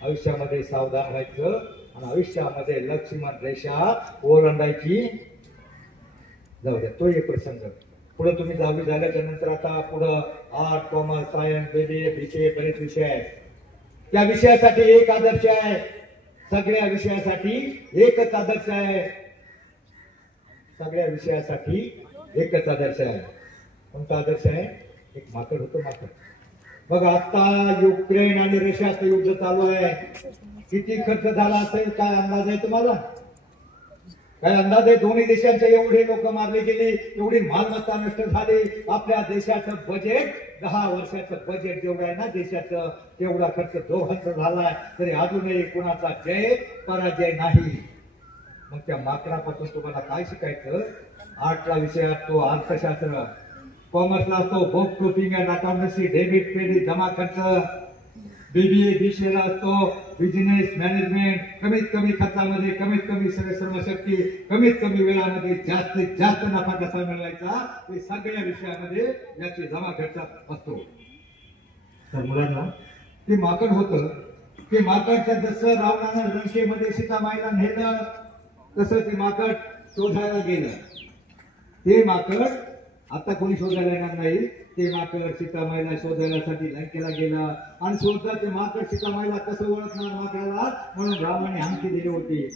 आयुष्यामध्ये सावधान व्हायचं आणि आयुष्यामध्ये लक्ष्मण रेषा ओलांडायची. जाऊ द्या, तो एक प्रसंग. पुढे तुम्ही 10वी झाल्याच्या नंतर आता पुढं art, commerce, science, BBA, BCA बरेच विषय आहेत. त्या विषयासाठी एक आदर्श आहे, सगळ्या विषयासाठी एकच आदर्श आहे, सगळ्या विषयासाठी एकच आदर्श आहे. कोणता आदर्श आहे? एक माकड होतं, माकड. बघा आता युक्रेन आणि रशियाचं युद्ध चालू आहे. किती खर्च झाला असेल काय अंदाज आहे तुम्हाला? काय अंदाज आहे? दोन्ही देशांचे एवढे लोक मारले गेले, एवढी मालमत्ता नष्ट झाली. आपल्या देशाचं बजेट 10 वर्षाचं बजेट जेवढं आहे ना देशाचं, तेवढा खर्च दोघांचा झालाय. तरी अजूनही कुणाचा जय पराजय नाही. मग त्या माकडापासून तुम्हाला काय शिकायचं? आर्टला विषय असतो अर्थशास्त्र, कॉमर्सला असतो book keeping and accountancy, debit credit जमा खर्च, BBA BCA ला असतो बिझनेस मॅनेजमेंट. कमीत कमी खर्चामध्ये कमीत कमी श्रमशक्ती, कमीत कमी वेळामध्ये जास्तीत जास्त नफा कसा मिळवायचा, हे सगळ्या विषयामध्ये याची जमा खर्च असतो. तर मुलांना ते माकड होतं, ते माकडच्या जसं रावणानं लंकेमध्ये सीतामाईला नेलं तसं ते माकड शोधायला गेलं. ते माकड आता कोणी शोधायला येणार नाही. ते माकड सीतामाईला शोधायसाठी लंकेला गेला आणि शोधता ते माकड सीतामाईला कसं ओळखणार माकडाला, म्हणून रामाने अंगठी दिली होती.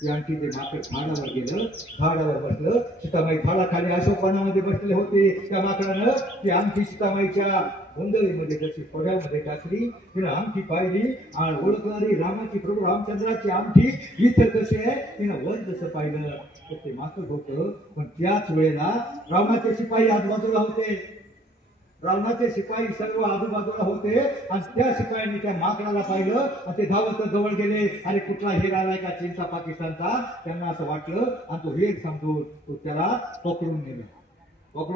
ती अंगठी ते माकड झाडावर गेलं, झाडावर बसलं. सीतामाई झाडाखाली अशोकवनामध्ये बसले होते. त्या माकडानं ती अंगठी सीतामाईच्या गोंधळीमध्ये जशी पड्यामध्ये टाकली. तिनं अंगठी पाहिली आणि ओळखणारी रामाची, प्रभू रामचंद्राची अंगठी इथं कशी आहे तिनं वर जसं पाहिलं तर ते माकड होतं. पण त्याच वेळेला रावणाचे शिपाई आजूबाजूला होते. रावणाचे शिपाई सर्व आजूबाजूला होते आणि त्या शिपायांनी त्या माकडाला पाहिलं आणि ते धावत जवळ गेले. अरे कुठला हेर आलाय का चीनचा, पाकिस्तानचा? त्यांना असं वाटलं आणि तो हेर समजून तो त्याला पकडून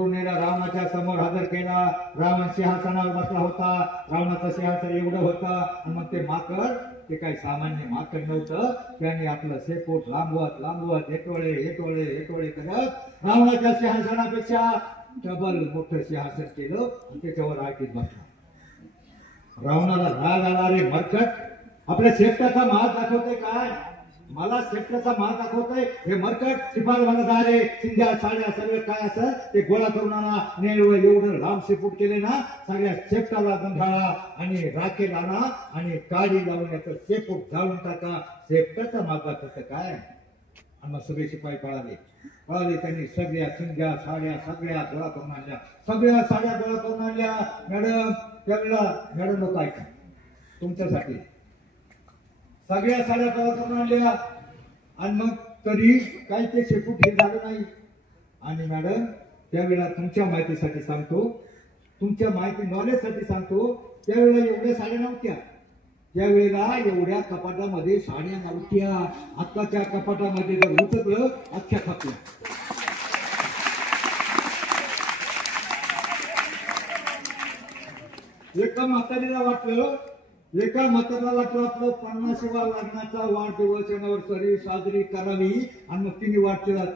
नेला. रावणाच्या समोर हजर केला. रावण सिंहासनावर बसला होता. रावणाचं सिंहासन एवढं होतं आणि मग ते माकड, ते काही सामान्य माकड नव्हतं. त्याने आपलं शेपूट लांबवत एटोळे करत रावणाच्या सिंहासनापेक्षा डबल मोठं सिंहासन केलं आणि त्याच्यावर आटीत बसला. रावणाला राग आला. रे मरकट, आपल्या शेपटाचा महाग दाखवतोय काय? मला शेपटाचा महाग दाखवतोय हे मरकट. शिपाई म्हणत अरे शिंद्या साड्या सगळं काय असं ते गोळा करून आणा. एवढं लांब शेपूट केले ना, सगळ्या शेपटाला गंधाळा आणि राखेल आणा आणि काडी लावून याचं शेपूट जाळून टाका. शेपटाचा महाग दाखवतोय काय? आणि मग सगळे शिपाई पळाले. त्यांनी सगळ्या चिंध्या साड्या सगळ्या गोळा करून आणल्या. सगळ्या साड्या गोळा करून आणल्या. मॅडम त्यावेळेला मॅडम लोक ऐका, तुमच्यासाठी सगळ्या साड्या गोळा करून आणल्या. आणि मग तरी काही ते शेपूट हे झालं नाही. आणि मॅडम त्यावेळेला तुमच्या माहितीसाठी सांगतो, तुमच्या माहिती नॉलेजसाठी सांगतो, त्यावेळेला एवढ्या साड्या नव्हत्या. त्यावेळेला एवढ्या कपाटामध्ये साड्या नव्हत्या. आत्ताच्या कपाटामध्ये जर उतरलं अख्ख्या खपल्या. एका म्हातारीला वाटलं आपलं 50व्या लग्नाचा वाढदिवस अॅनिव्हर्सरी साजरी करावी. आणि मग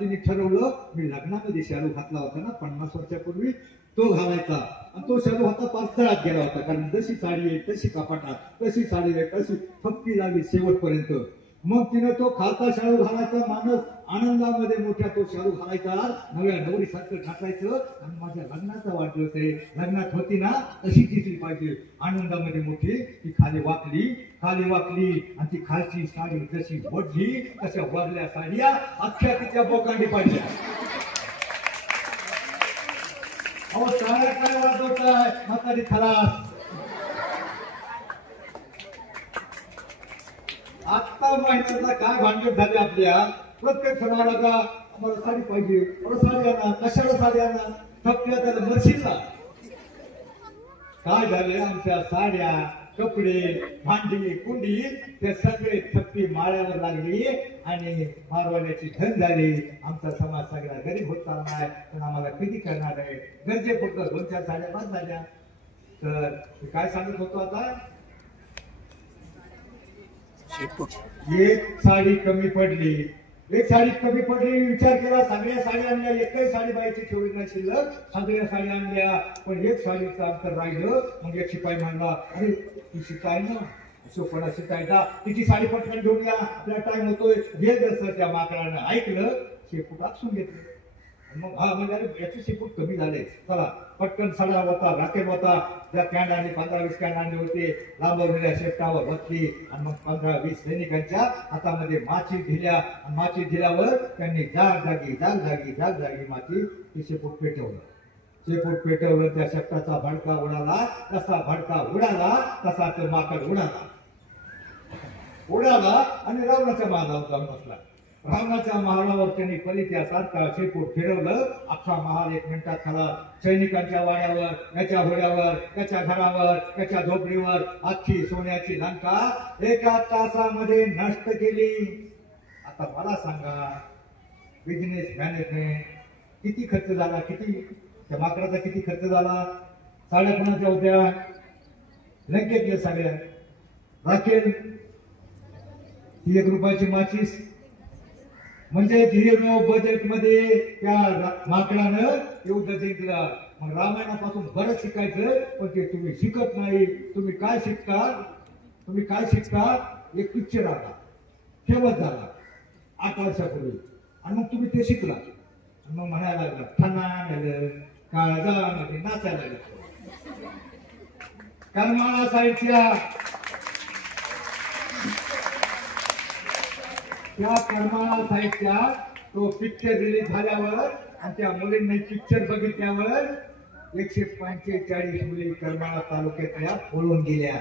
तिने ठरवलं मी लग्नामध्ये शालू घातला होता ना 50 वर्षापूर्वी, तो घालायचा. आणि तो शालू होता पातळात गेला होता. कारण जशी साडी आहे तशी कपाटात, तशी साडी आहे तशी थप्पी लागली शेवटपर्यंत. मग तिने तो खालचा शाळू घालायचा माणूस आनंदामध्ये मोठ्या तो शाळू घालायचा नव्या नवरीसारखं टाकायचं आणि माझ्या लग्नाचा वाढदिवस आहे लग्नात होती ना तशी दिसली पाहिजे आनंदामध्ये मोठी ती खाली वाकली आणि ती खालची साडी जशी ओढली तशा वरल्या साड्या अख्ख्या तिच्या बोकांडी पडल्या. अहो साड्या काय वाजवताय म्हातारी खलास. आत्ता महिन्याचा काय भांडण झाले आपल्या प्रत्येक सणाला का आम्हाला साडी पाहिजे साडी आणा कशाला साडी आणा थकल्या त्याला मरशीला. काय झाले आमच्या साड्या कपडे भांडी कुंडी ते सगळे थप्पी माळ्यावर लागली आणि मारवाड्याची धन झाली. आमचा समाज सगळा गरीब होत चाललाय पण आम्हाला कधी करणार आहे गरजे फक्त 2-4 साड्या बाद झाल्या. तर काय सांगत होतो आता एक साडी कमी पडली विचार केला सगळ्या साड्या आणल्या एकही साडी बाईची ठेवली नाही शिल्लक सगळ्या साड्या आणल्या पण एक साडीचं अंतर राहिलं. मग एक शिपाई म्हणला अरे ती शिकाय ना अशोकपणा शिकायचा तिची साडी पटकन घेऊन या आपला टाइम होतोय हे जसं त्या माकडानं ऐकलं शेपूट आपसून घेतलं. मग हा म्हणजे याचे शेपूट कमी झाले चला पटकन सडा होता राकेल होता त्या कॅन्डाने 15-20 कॅन्डाने होते लांबवलेल्या शेपटावर बसली आणि मग 15-20 सैनिकांच्या हातामध्ये माची दिल्यावर त्यांनी जाग माची ती शेपूट पेटवलं त्या शेपटाचा भडका उडाला तसा तो माकड उडाला आणि रावणाच्या महालावर जाऊन बसला. रावणाच्या महालावर त्यांनी पलित्यासारखा शेपूट फिरवलं अख्खा महाल 1 मिनिटात खाला. सैनिकांच्या वाड्यावर त्याच्या होड्यावर त्याच्या घरावर त्याच्या झोपडीवर अख्खी सोन्याची लंका 1 तासामध्ये नष्ट केली. आता मला सांगा बिझनेस मॅनेजमेंट किती खर्च झाला त्या माकडाचा किती खर्च झाला. साड्या कोणाच्या होत्या लंकेतल्या साड्या राखेल ती 1 रुपयाची माचीस म्हणजे 0 बजेट मध्ये त्या माकडानं युद्ध जिंकलं. मग रामायणापासून बरंच शिकायचं पण ते तुम्ही शिकत नाही. तुम्ही काय शिकता एक पिक्चर आला फेमस झाला 8 वर्षापूर्वी आणि मग तुम्ही ते शिकला आणि मग म्हणायला लागला ठणान काळजामध्ये नाचायला लागलं. करमाळा साईडच्या त्या करमाळा साईडच्या तो पिक्चर रिलीज झाल्यावर आणि त्या मुलींनी पिक्चर बघितल्यावर 145 मुली करमाळा तालुक्यातल्या पळून गेल्या.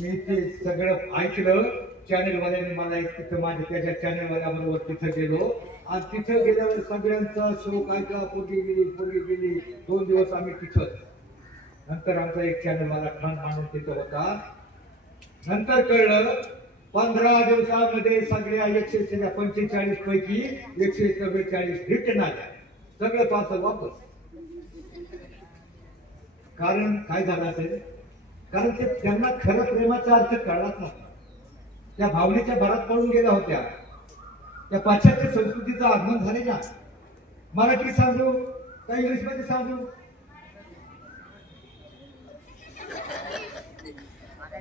मी ते सगळं ऐकलं चॅनेलवाल्यांनी मला तिथं माझ्या त्याच्या चॅनेलवाल्याबरोबर तिथं गेलो आणि तिथं गेल्यावर सगळ्यांचा शोक ऐकला. पोरगी गेली 2 दिवस आम्ही तिथं. नंतर आमचा एक चॅनेलवाला ठाण मानून तिथं होता. नंतर कळलं 15 दिवसामध्ये सगळ्या 145 पैकी 144 रिटर्न आल्या. सगळं पार्सल वापस. कारण काय झालं असेल कारण ते त्यांना खरं प्रेमाचा अर्थ कळलाच नव्हता. त्या भावनेच्या भरात पडून गेल्या होत्या. त्या पाश्चात्य संस्कृतीचं आगमन झाले ना. मराठी सांगू का इंग्लिश मध्ये सांगू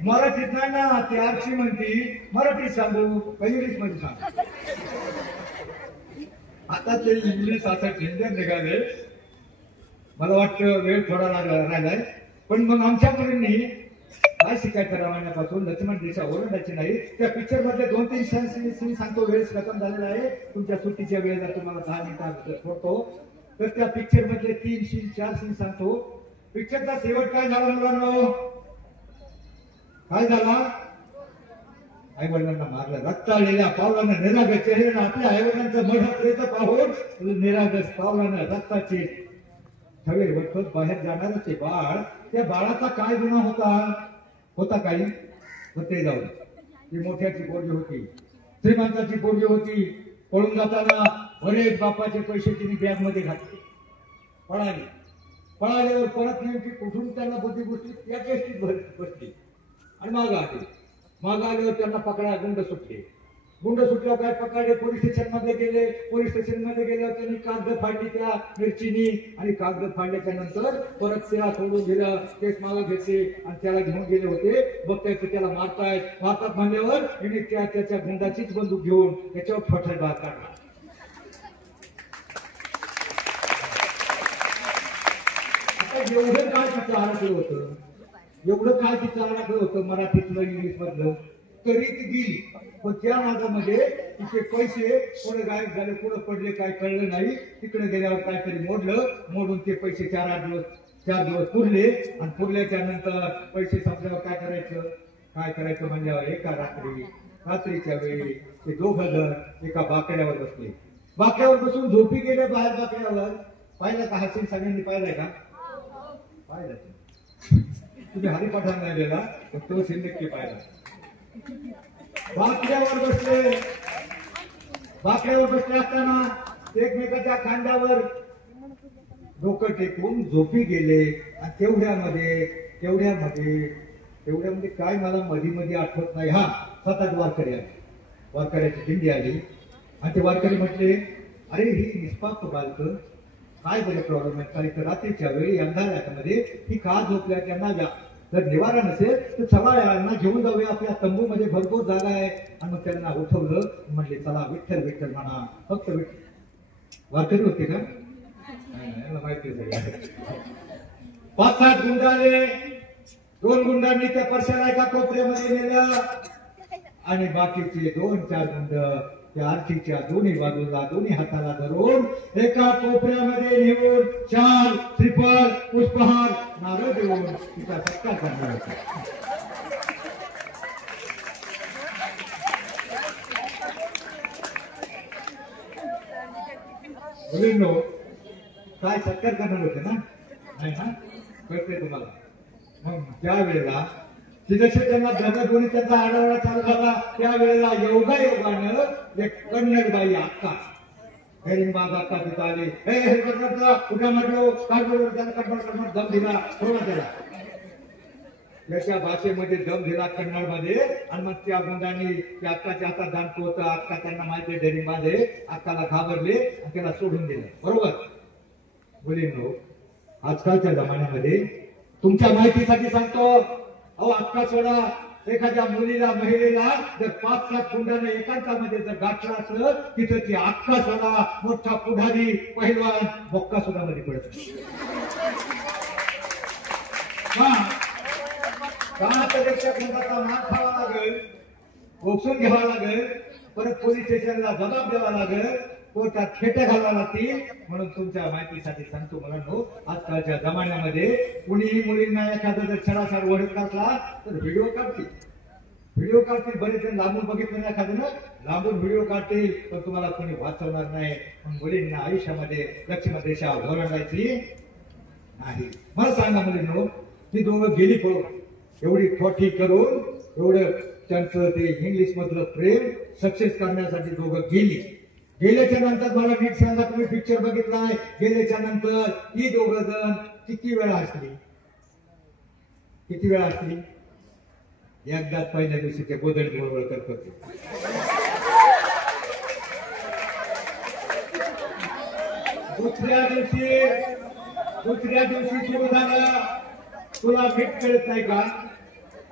मराठीत नाही ना ती आरची म्हणती मराठीत सांगू का इंग्लिश मध्ये सांगू. आता ते इंग्लिश आता टेंडर निघाले. मला वाटतं वेळ थोडा राहिलाय पण मग आमच्या मुलींनी काय शिकायचं रामायणापासून लक्ष्मण रेषा ओरंडायची नाही. त्या पिक्चर मधले 2-3 सीन सांगतो. वेळ खतम झालेला आहे. तुमच्या सुट्टीच्या वेळेला तुम्हाला 10 मिनिटात सोडतो. तर त्या पिक्चर मधले 3 सीन 4 सीन सांगतो. पिक्चरचा शेवट काय झाला मुलांनो काय झाला. आई वडिलांना मारलं रक्ताळलेल्या पावलानं निरागस चेहऱ्यानं आपल्या आई वडिलांचं मढ पाहून निरागस पावलानं रक्ताचे थवे वठवत बाहेर जाणारं ते बाळ त्या बाळाचा काय गुन्हा होता काही होते जाऊन. ती मोठ्याची पोरगी होती श्रीमंताची पोरगी होती. पळून जाताना बरेच बापाचे पैसे तिने बॅग मध्ये घातले. पळाल्यावर परत नेमकी कुठून त्यांना बुद्धी घुसली त्या टेस्टीत बसली आणि मागं आल्यावर त्यांना पकडा गुंड सुटले. गुंड सुटल्यावर काय पकडले, पोलीस स्टेशन मध्ये गेले. पोलीस स्टेशन मध्ये गेल्यावर त्यांनी कागद फाडली त्या मिरचीनी, आणि कागद फाडल्याच्या नंतर परत त्याला सोडून दिलं. केस मागा घेतले आणि त्याला घेऊन गेले होते. बघताय त्याला मारतात म्हणल्यावर यांनी त्याच्या गुंडाचीच बंदूक घेऊन त्याच्यावर फटलबार काढला. एवढं काय तिचं अडकलं होतं, एवढं काय तिचं अडकलं होतं मराठीतलं इंग्लिश मधलं, तरी ती गेली. पण त्या नादामध्ये तिचे पैसे कोणी गायब झाले, कुठं पडले काय कळलं नाही. तिकडे गेल्यावर काहीतरी मोडून ते पैसे 4 दिवस पुरले. आणि पुरल्याच्या नंतर पैसे संपल्यावर काय करायचं म्हणल्यावर एका रात्रीच्या वेळी ते दोघं जण एका बाकड्यावर बसले. बाकड्यावर बसून झोपी गेले बाहेर. बाकड्यावर पाहिलं का? हसीन सगळ्यांनी पाहिलंय का? पाहिलं तुम्ही हरिपाठान नाही गेला तर तो सिंदकी पाहिला. बाकड्यावर बसले असताना एकमेकाच्या खांद्यावर डोकं टेकून झोपी गेले. आणि तेवढ्यामध्ये काय मला मध्ये आठवत नाही. हा 7-8 वारकऱ्याची दिंडी आली. आणि ते वारकरी म्हटले, अरे ही निष्पाप बालक काय बरे प्रॉब्लेम आहे. रात्रीच्या वेळी अंधारामध्ये ही का झोपल्या, त्यांना जर निवारा नसेल तर चला यांना घेऊन जाऊया, आपल्या तंबूमध्ये भरपूर जागा आहे. आणि मग त्यांना उठवलं, म्हटले चला विठ्ठल विठ्ठल म्हणा, फक्त विठ्ठल. वारकरी होते का? माहिती 5-7 गुंड आले. 2 गुंडांनी त्या परशाला एका कोपऱ्यामध्ये नेलं आणि बाकीचे 2-4 गुंड त्या आरतीच्या दोन्ही बाजूला दोन्ही हाताला धरून एका कोपऱ्यामध्ये नेऊन 4 श्रीफळ पुष्पहार नारळ देऊन तिचा सत्कार करणार होता. मुलींनो, काय सत्कार करणार होते ना? नाही ना, कळते तुम्हाला. मग त्या वेळेला जसे त्यांना दोन्ही त्यांचा आढावा चालू झाला, त्यावेळेला योगानं एक कन्नड बाई अक्का हेरिंबाग अक्का तिथं आली. कुठं म्हटलो त्याला दम दिला, थोडा त्याला याच्या भाषेमध्ये दम दिला कन्नड मध्ये. आणि मग त्या गुंडांनी त्या अक्काच्या हातात दांडतो होतं. अक्का त्यांना माहिती डेरिंबाग आहे, अक्काला घाबरले आणि त्याला सोडून दिलं. बरोबर मुलींनो, आजकालच्या जमान्यामध्ये तुमच्या माहितीसाठी सांगतो, अहो अक्का सोडा, एखाद्या मुलीला महिलेला जर 5-7 गुंडाने एकांतामध्ये जर गाठलं असलं तिथं ती अक्का सोडा, मोठा पुढारी पहिलवान बोक्का सुद्धा मध्ये पडत. का तर त्या गुंडाचा मान खावा लागेल, ओळखून घ्यावा लागेल, परत पोलीस स्टेशनला जबाब द्यावा लागेल, कोर्टात खेटे घालावा लागतील. म्हणून तुमच्या माहितीसाठी सांगतो मुलांनो, आजकालच्या जमान्यामध्ये कुणीही मुलींना एखादा जर छडाछाड ओढत असला तर व्हिडिओ काढतील. बरेच जण लांबून बघितलं नाही, एखाद्यानं लांबून व्हिडिओ काढतील, पण तुम्हाला कोणी वाचवणार नाही. पण मुलींना आयुष्यामध्ये लक्ष्मण रेषा ओलांडायची नाही. मला सांगा मुलींनो, ती दोघं गेली पळून, एवढी खोटी करून एवढं त्यांचं ते इंग्लिश मधलं प्रेम सक्सेस करण्यासाठी दोघं गेल्याच्या नंतर मला नीट सांगा, तुम्ही पिक्चर बघितलाय, गेल्याच्या नंतर ही दोघं जण किती वेळा असली? एकदाच पहिल्या दिवशी ते गोदडी गोळवळ करत होते. दुसऱ्या दिवशी सुरू झालं, तुला मीठ कळत नाही का?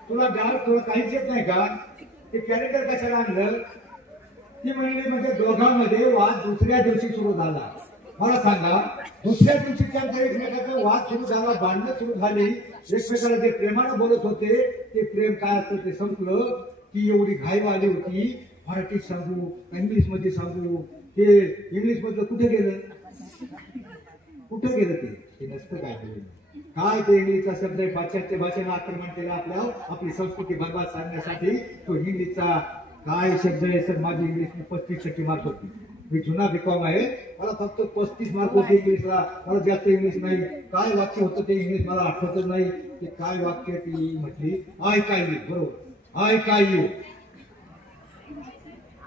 तुला काहीच येत नाही का? ते कॅरेक्टर कशाला आणलं? ती म्हणली म्हणजे दोघांमध्ये वाद दुसऱ्या दिवशी सुरू झाला. मला सांगा, दुसऱ्या दिवशी त्यांचा एकमेकाचा वाद सुरू झाला, भांडणं सुरू झाली, एकमेकाला जे प्रेमानं बोलत होते ते प्रेम काय असतं ते संपलं. ती एवढी घाईव आली होती, मराठीत सांगू इंग्लिश मध्ये सांगू, ते इंग्लिश मधलं कुठे गेलं ते नसतं. काय ते इंग्लिशचा शब्द आहे, पाश्चात्य भाषेला आक्रमण केलं आपली संस्कृती बरबाद सांगण्यासाठी. तो इंग्लिशचा काय शब्द आहे सर? माझी इंग्लिश 35% मार्क होती. मी जुना बीकॉम आहे, मला फक्त 35 मार्क होते इंग्लिशला, मला जास्त इंग्लिश नाही. काय वाक्य होतं ते इंग्लिश मला आठवतच नाही. ते काय वाक्य ती म्हटली, आय काय यू. बरोबर, आय काय यू.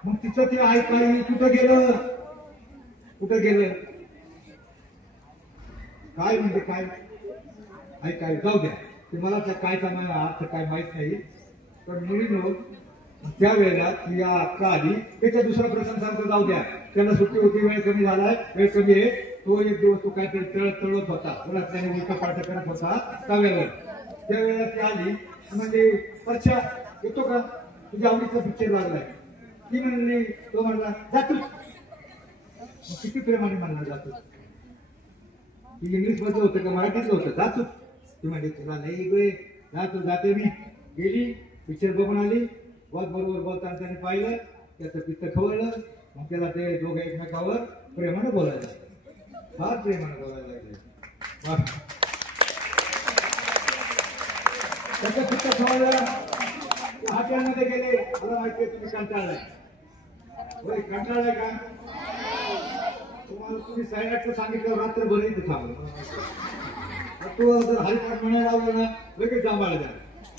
मग तिचं ते आय काय यू कुठं गेलं? काय म्हणजे काय ऐकाय जाऊ द्या, ते मला त्या काय अर्थ काय माहित नाही. पण मुलींनो, त्यावेळेला ती अक्का आली. त्याच्या दुसरा प्रसंग सांगतो, जाऊ द्या, त्याला सुट्टी होती, वेळ कमी झालाय, वेळ कमी आहे. तो एक दिवस तो काहीतरी तळत होता, त्याने उलटा पालटा करत होता तव्यावर. त्यावेळेला ती आली म्हणजे, परच्या येतो का, तुझ्या आवडीचा पिक्चर लागलाय. ती म्हणली, तो म्हणला जातो. किती प्रेमाने म्हणला जातो. ती इंग्लिश मधलं होतं का मराठीतलं होतं, जातो. ती म्हणली तुला नाही गे, जातो, जाते मी. गेली, पिक्चर बघून आली. बरोबर बोलताना त्याने पाहिलं, त्याचं पित्त खवळलं. मग त्याला ते दोघं एकमेकावर प्रेमाने बोलायला लागले, फार प्रेमाने बोलायला लागले. त्याचं पित्त खवळलं. हॉटेलमध्ये गेले. मला माहितीये तुम्ही कंटाळलाय. होय, कंटाळलाय का? तुम्हाला तुम्ही सायनाटचं सांगितलं रात्रभर इथं थांबलं. तू जर हरिपाठ म्हणायला लावलं ना, लगेच जांभाळ द्या.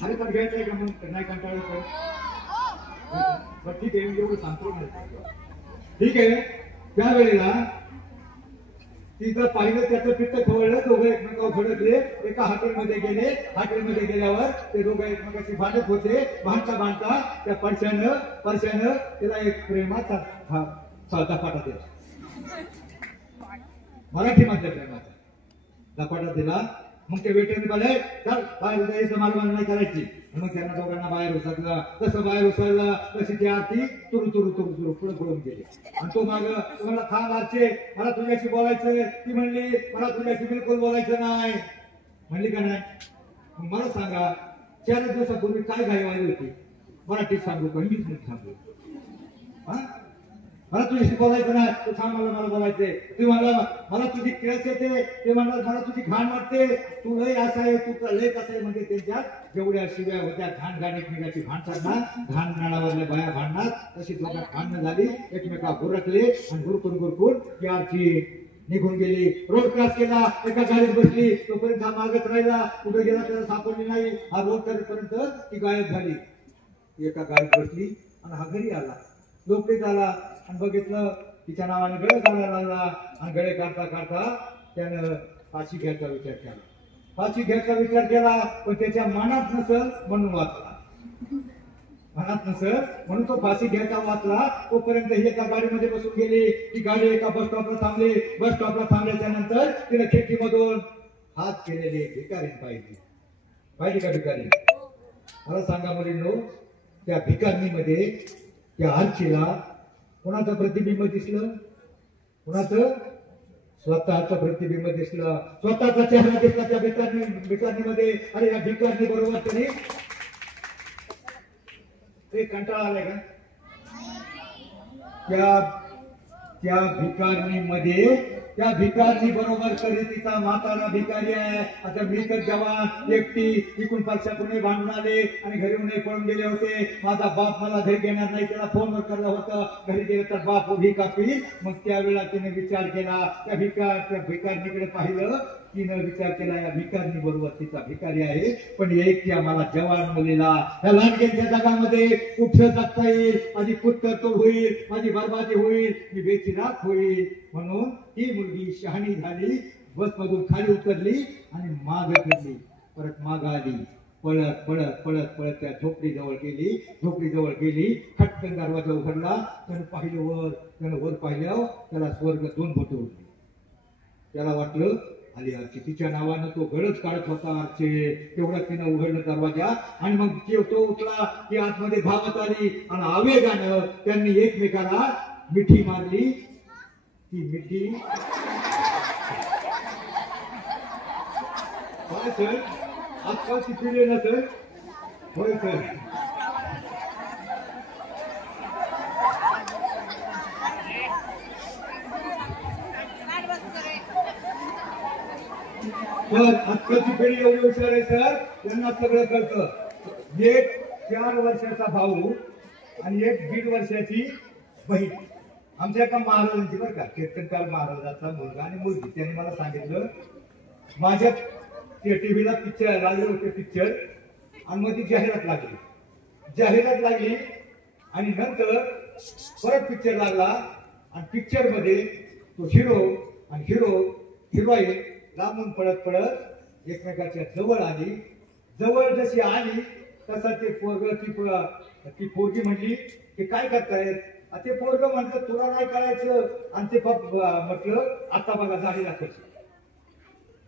हरिपाठ घ्यायचंय का मग नाही कंटाळलं तर? ठीक आहे, मी एवढं सांगतो नाही. ठीक आहे. त्यावेळेला तिथं पाहिलं, त्याचं पित्त खवळलं. दोघं एकमेकावर फडकले. एका हॉटेलमध्ये गेले. हॉटेलमध्ये गेल्यावर ते दोघं एकमेकाशी भांडत होते. भांडता भांडता त्या परश्यानं त्याला एक प्रेमाचा धपाटा दिला. मराठी मधल्या प्रेमाचा धपाटा दिला. मग ते वेटरने बोलले, चल बाहेर जायचं, मालमाल नाही करायची. मग त्यांना दोघांना बाहेर उचलला. तसं बाहेर उचललं तशी ती आरती तुरु पुढे पळून गेली. आणि तो माग तुम्हाला थांब आरचे, मला तुझ्याशी बोलायचंय. ती म्हणली, मला तुझ्याशी बिलकुल बोलायचं नाही. म्हणली का नाही? मला सांगा, 4 दिवसापूर्वी काय घाई वाली होती? मराठीत सांगू का इंग्लिश सांगू? मला तुझ्याशी बोलायचं नाही. तू थांब, मला बोलायचंय. तू मला तुझी केस येते. ते म्हणणार मला तुझी घाण वाटते. तू लय असा आहे, तू लय कसं आहे. म्हणजे त्यांच्या जेवढ्या शिव्या होत्या, घाण एकमेकाची भांडतात ना, घाण नाळावरल्या बाया भांडणार, तशी दोघांत भांडणं झाली. एकमेका गुरकले आणि गुरकून ती आरची निघून गेली. रोड क्रॉस केला, एका गाडीत बसली. तोपर्यंत हा मागत राहिला. कुठे गेला त्याला सापडली नाही. हा रोड करेपर्यंत ती गायब झाली. एका गाडीत बसली आणि हा घरी आला. लोकरीत आला आणि बघितलं, तिच्या नावाने गळे काढायला लागला. आणि गळे काढता त्यानं फाशी घ्यायचा विचार केला. पण त्याच्या मनात नसल म्हणून वाचला. मनात नसल म्हणून तो फाशी घ्यायचा वाचला. तोपर्यंत ही एका गाडीमध्ये बसून गेली. ती गाडी एका बस स्टॉपला थांबली. बस स्टॉपला थांबल्याच्या नंतर तिला खिडकीमधून हात केलेले भिकारी पाहिली का भिकारी? मला सांगा मुलींनो, त्या भिकारणीमध्ये त्या आरचीला कोणाचं प्रतिबिंब दिसलं? कोणाचं? स्वतःचं प्रतिबिंब दिसलं. स्वतःचा चेहरा दिसला त्या भिकारणीमध्ये. अरे या भिकारणी बरोबर तरी ते कंटाळा आलाय का? त्या भिकारणीमध्ये त्या भिकारी बरोबर तरी तिचा म्हातारा भिकारी आहे. आता मी तर जवान एकटी इकून पक्षातून भांडून आले आणि घरी पळून गेले होते. माझा बाप मला घरी घेणार नाही, त्याला फोनवर करलं होतं. घरी गेलं तर बाप उभी कापील. मग त्यावेळेला तिने विचार केला. त्या भिकारणीकडे पाहिलं. तिनं विचार केला, या भिकारणी बरोबर तिचा भिकारी आहे. पण एक त्या मला जवान मुलीला या लांडग्यांच्या जगामध्ये कुठं जगता येईल, माझी कुत्तरतोड होईल, माझी बरबादी होईल, मी बेचिराग होईल. म्हणून ही मुलगी शहाणी झाली. बसमधून खाली उतरली आणि माग फिरली. परत माग आली. पळत त्या झोपडीजवळ गेली. खटकन दरवाजा उघडला. त्यानं वर पाहिल्यावर त्याला स्वर्ग 2 बोटं उठली. त्याला वाटलं आली आरची. तिच्या नावानं तो गळच काढत होता आरचे. तेवढा तिनं उघडलं दरवाजा आणि मग तो उठला की आतमध्ये धावत आली आणि आवेगानं त्यांनी एकमेकाला मिठी मारली. ती मिठी होय सर, आजकालची पिढी ना सर. होय सर, आजकालची पिढी एवढी हुशार आहे सर, त्यांना सगळं कळतं. एक 4 वर्षाचा भाऊ आणि एक 1.5 वर्षाची बहीण. आमच्या एका महाराजांची बरं का, कीर्तनकार महाराजाचा मुलगा आणि मुलगी. त्यांनी मला सांगितलं, माझ्या टीव्हीला पिक्चर लागले होते पिक्चर. आणि मग ती जाहिरात लागली आणि नंतर परत पिक्चर लागला. आणि पिक्चर मध्ये तो हिरो आणि हिरोईन लांबून पळत एकमेकाच्या जवळ आली. जवळ जशी आली तसं ते ती पोरगी म्हणली की काय करतायत, ते पोरग म्हटलं तुला नाही कळायचं, आणि ते म्हटलं आता बघा झाडी दाखवायची.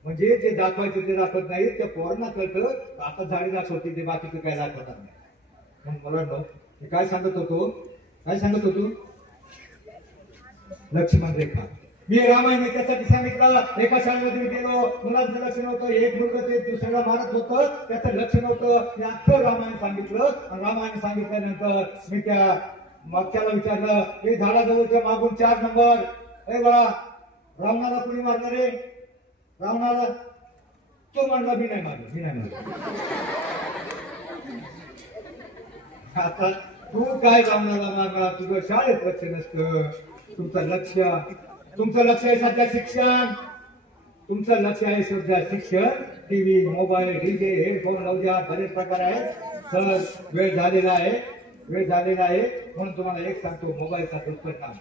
म्हणजे जे दाखवायचं ते दाखवत नाही, त्या पोरांना कळतं आता झाडी दाखवते, ते बाकीचं काय दाखवणार नाही. मग मला मी काय सांगत होतो लक्ष्मण रेखा. मी रामायण त्यासाठी सांगितलं. एका शाळेमध्ये मी गेलो, मुलांचं लक्ष नव्हतं, एक मुलगा ते दुसऱ्याला मारत होतं, त्याचं लक्ष नव्हतं. मी अख्खं रामायण सांगितलं. रामायण सांगितल्यानंतर मी त्या मागच्याला विचारलं, हे झाडाजवळच्या मागून 4 नंबर, हे बळा रावणाला कुणी मारणार रे? रावणाला? तो म्हणला मी नाही मारलं. आता तू काय रावणाला मारला? तुझं शाळेत लक्ष नसतं. तुमचं लक्ष आहे सध्या शिक्षण. तुमचं लक्ष आहे सध्या शिक्षण. टीव्ही, मोबाईल, डीजे, हेडफोन लावू द्या, बरेच प्रकार आहेत. सर वेळ झालेला आहे म्हणून तुम्हाला एक सांगतो, मोबाईलचा दुष्परिणाम.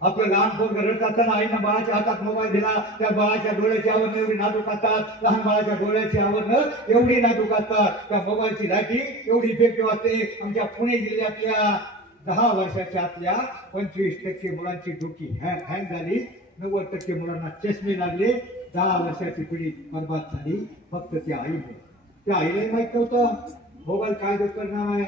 आपलं लहान पोरग रडत असताना आईनं बाळाच्या हातात मोबाईल दिला, त्या बाळाच्या डोळ्याची आवरण एवढी नाजूक असतात, लहान बाळाच्या डोळ्याची आवरण एवढी नाजूक असतात, त्या मोबाईलची लाईटिंग एवढी इफेक्टिव्ह असते. आमच्या पुणे जिल्ह्यातल्या 10 वर्षाच्या आतल्या 25% मुलांची डोकी हँग झाली, 90% मुलांना चष्मे लागले. 10 वर्षाची पिढी बर्बाद झाली फक्त त्या आईने. त्या आईलाही माहित नव्हतं मोबाईल काय दुष्परिणाम आहे.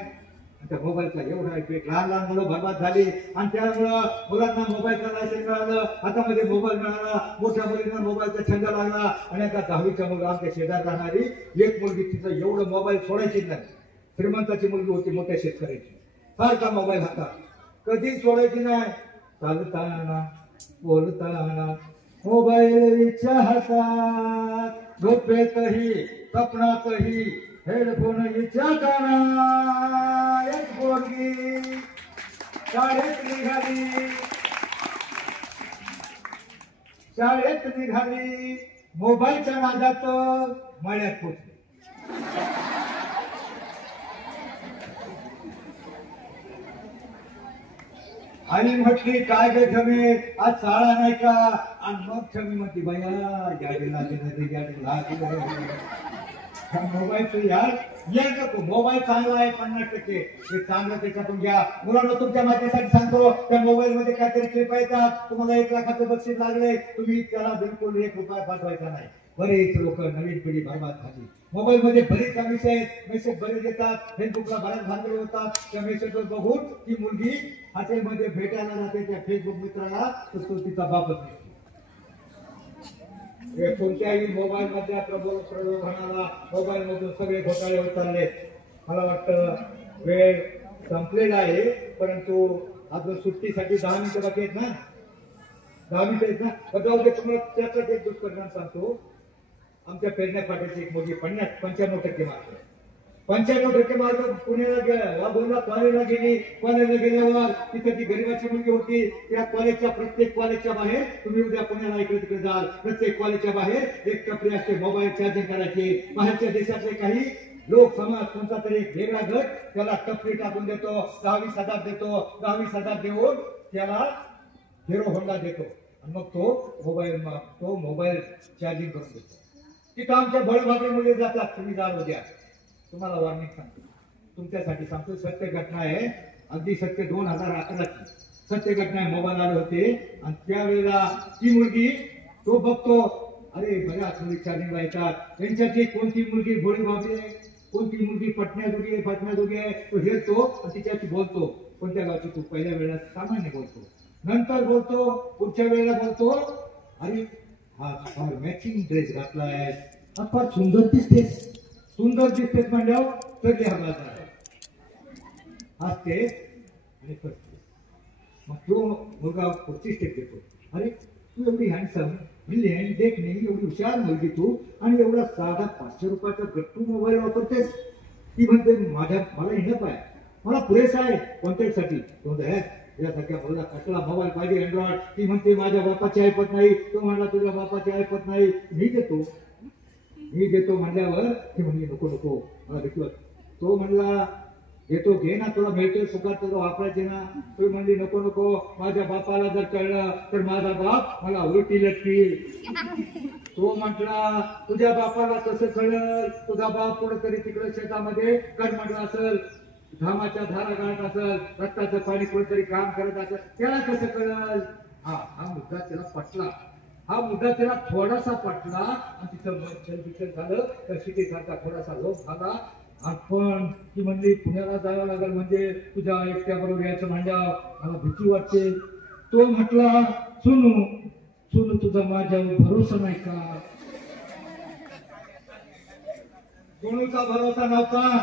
त्या मोबाईलचा एवढा इफेक्ट, लहान मुलं बर्बाद झाली. आणि त्यामुळं मुलांना मोबाईलचं लायसन मिळालं, हातामध्ये मोबाईल मिळाला, मोठ्या मुलींना मोबाईलचा छंद लागला. आणि आता 10वीच्या मुलं आमच्या शेजार राहणारी एक मुलगी, तिचं एवढं मोबाईल सोडायची नाही. श्रीमंताची मुलगी होती, मोठ्या शेतकऱ्याची, सारखा मोबाईल हातात, कधीच सोडायची नाही. चालताना बोलताना मोबाईलच्या हातात, झोपेतही स्वप्नातही हेडफोन हिच्या कानात. एक पोरगी शाळेत निघाली, मोबाईलच्या नादात मळ्यात पोचली. आणि म्हटली काय ग ठमे, आज शाळा नाही का? आणि मग ठमी म्हणते बया गाडी मोबाईलचं यार नको. मोबाईल चांगला आहे 50%, हे चांगलं त्याच्यातून घ्या. मुलांना तुमच्या माझ्यासाठी सांगतो, त्या मोबाईल मध्ये काहीतरी क्लिप येतात, तुम्हाला 1 लाखाचं बक्षीस लागले, तुम्ही त्याला बिलकुल 1 रुपया पाठवायचा नाही. बरेच लोक, नवीन पिढी बरबाद झाली. मोबाईल मध्ये बरेच विषय आहेत, मेसेज बरेच येतात, फेसबुकला बऱ्याच भानगडी होतात. त्या मेसेजवर बघून ती मुलगी हॉटेलमध्ये भेटायला जाते त्या फेसबुक मित्राला, तर तो तिचा बापच नाही. कोणत्याही मोबाईल मधल्या प्रलोभनाला मोबाईल मधून सगळे घोटाळे होत चालले. मला वाटतं वेळ संपलेला आहे, परंतु अजून सुट्टीसाठी 10 मिनिटं बाकी आहेत ना, 10 मिनिटं आहेत ना. जाऊ दे, तुम्हाला त्याचाच एक दुष्परिणाम सांगतो. आमच्या पेरण्या फाट्याची एक मुलगी 95% मार्क, 95% मार्क पुण्याला गेला, कॉलेजला गेली. कॉलेजला गेल्यावर तिथे ती गरीबाची मुलगी होती. त्या कॉलेजच्या, प्रत्येक कॉलेजच्या बाहेर, तुम्ही उद्या पुण्याला इकडे तिकडे जाल, प्रत्येक कॉलेजच्या बाहेर एक टपरी असते मोबाईल चार्जिंग करायची. बाहेरच्या देशातले काही लोक समाज, कोणता तरी एक वेगळा गट त्याला टपरी टाकून देतो, 10-20 देतो. 10-20 देऊन त्याला हिरो होंडा देतो, आणि मग तो मोबाईल चार्जिंग करून देतो. तिथं आमच्या बळभागी मुले जातात. तुम्ही जाल उद्या, तुम्हाला वॉर्निंग सांगतो, तुमच्यासाठी सांगतो, सत्य घटना आहे, अगदी सत्य. 2011ची सत्य घटना आहे. मोबाईल आले होते आणि त्यावेळेला ती मुलगी, तो बघतो, अरे बऱ्याच मुली चार्जिंगला येतात, त्यांच्यातली कोणती मुलगी भोळी बाबी आहे, कोणती मुलगी पटण्याजोगी आहे, तो हेरतो आणि तिच्याशी बोलतो. कोणत्या गावची तू? पहिल्या वेळेला सामान्य बोलतो, नंतर बोलतो, पुढच्या वेळेला बोलतो, अरे हा मॅचिंग ड्रेस घातलाय, फार सुंदर दिसतेस म्हणल्यावर चढले हवाला असते आणि फसते. मग तो मुलगा पुढची स्टेप देतो, अरे तू एवढी हँडसम, ब्रिलियंट, देखणे, एवढी हुशार मुलगी तू, आणि एवढा साधा 500 रुपयाचा गट्टू मोबाईल वापरतेस. ती म्हणते मला इनफ आहे, मला पुरेसा आहे कॉन्टॅक्टसाठी. यासारख्या मुलगा कसला मोबाईल पाहिजे अँड्रॉइड. ती म्हणते माझ्या बापाची ऐपत नाही. तो म्हणला तुझ्या बापाची ऐपत नाही, मी देतो म्हणल्यावर ती म्हणली नको मला भेटलं. तो म्हणला घेतो, घे ना, तुला मिळतोय सुखात, तुला वापरायचे ना. तो म्हणली नको, माझ्या बापाला जर कळलं तर माझा बाप मला उलटी लटकील. तो म्हटला तुझ्या बापाला कसं कळल, तुझा बाप कुठेतरी तिकडे शेतामध्ये म्हटलं असेल, घामाच्या धारा गाळत असेल, रक्ताचं पाणी कुठेतरी काम करत असेल, त्याला कसं कळल. हा मुद्दा त्याला पटला. हा मुद्दा त्याला थोडासा पटला आणि तिथं मंचन झालं. तर शिकेसारखा थोडासा लोक झाला. आपण ती म्हणली पुण्याला जावं लागेल, म्हणजे तुझ्या एकट्या बरोबर यायचं म्हणल्यावर मला भीती वाटते. तो म्हटला सोनू तुझा माझ्यावर भरोसा नाही का. सोनूचा भरोसा नव्हता,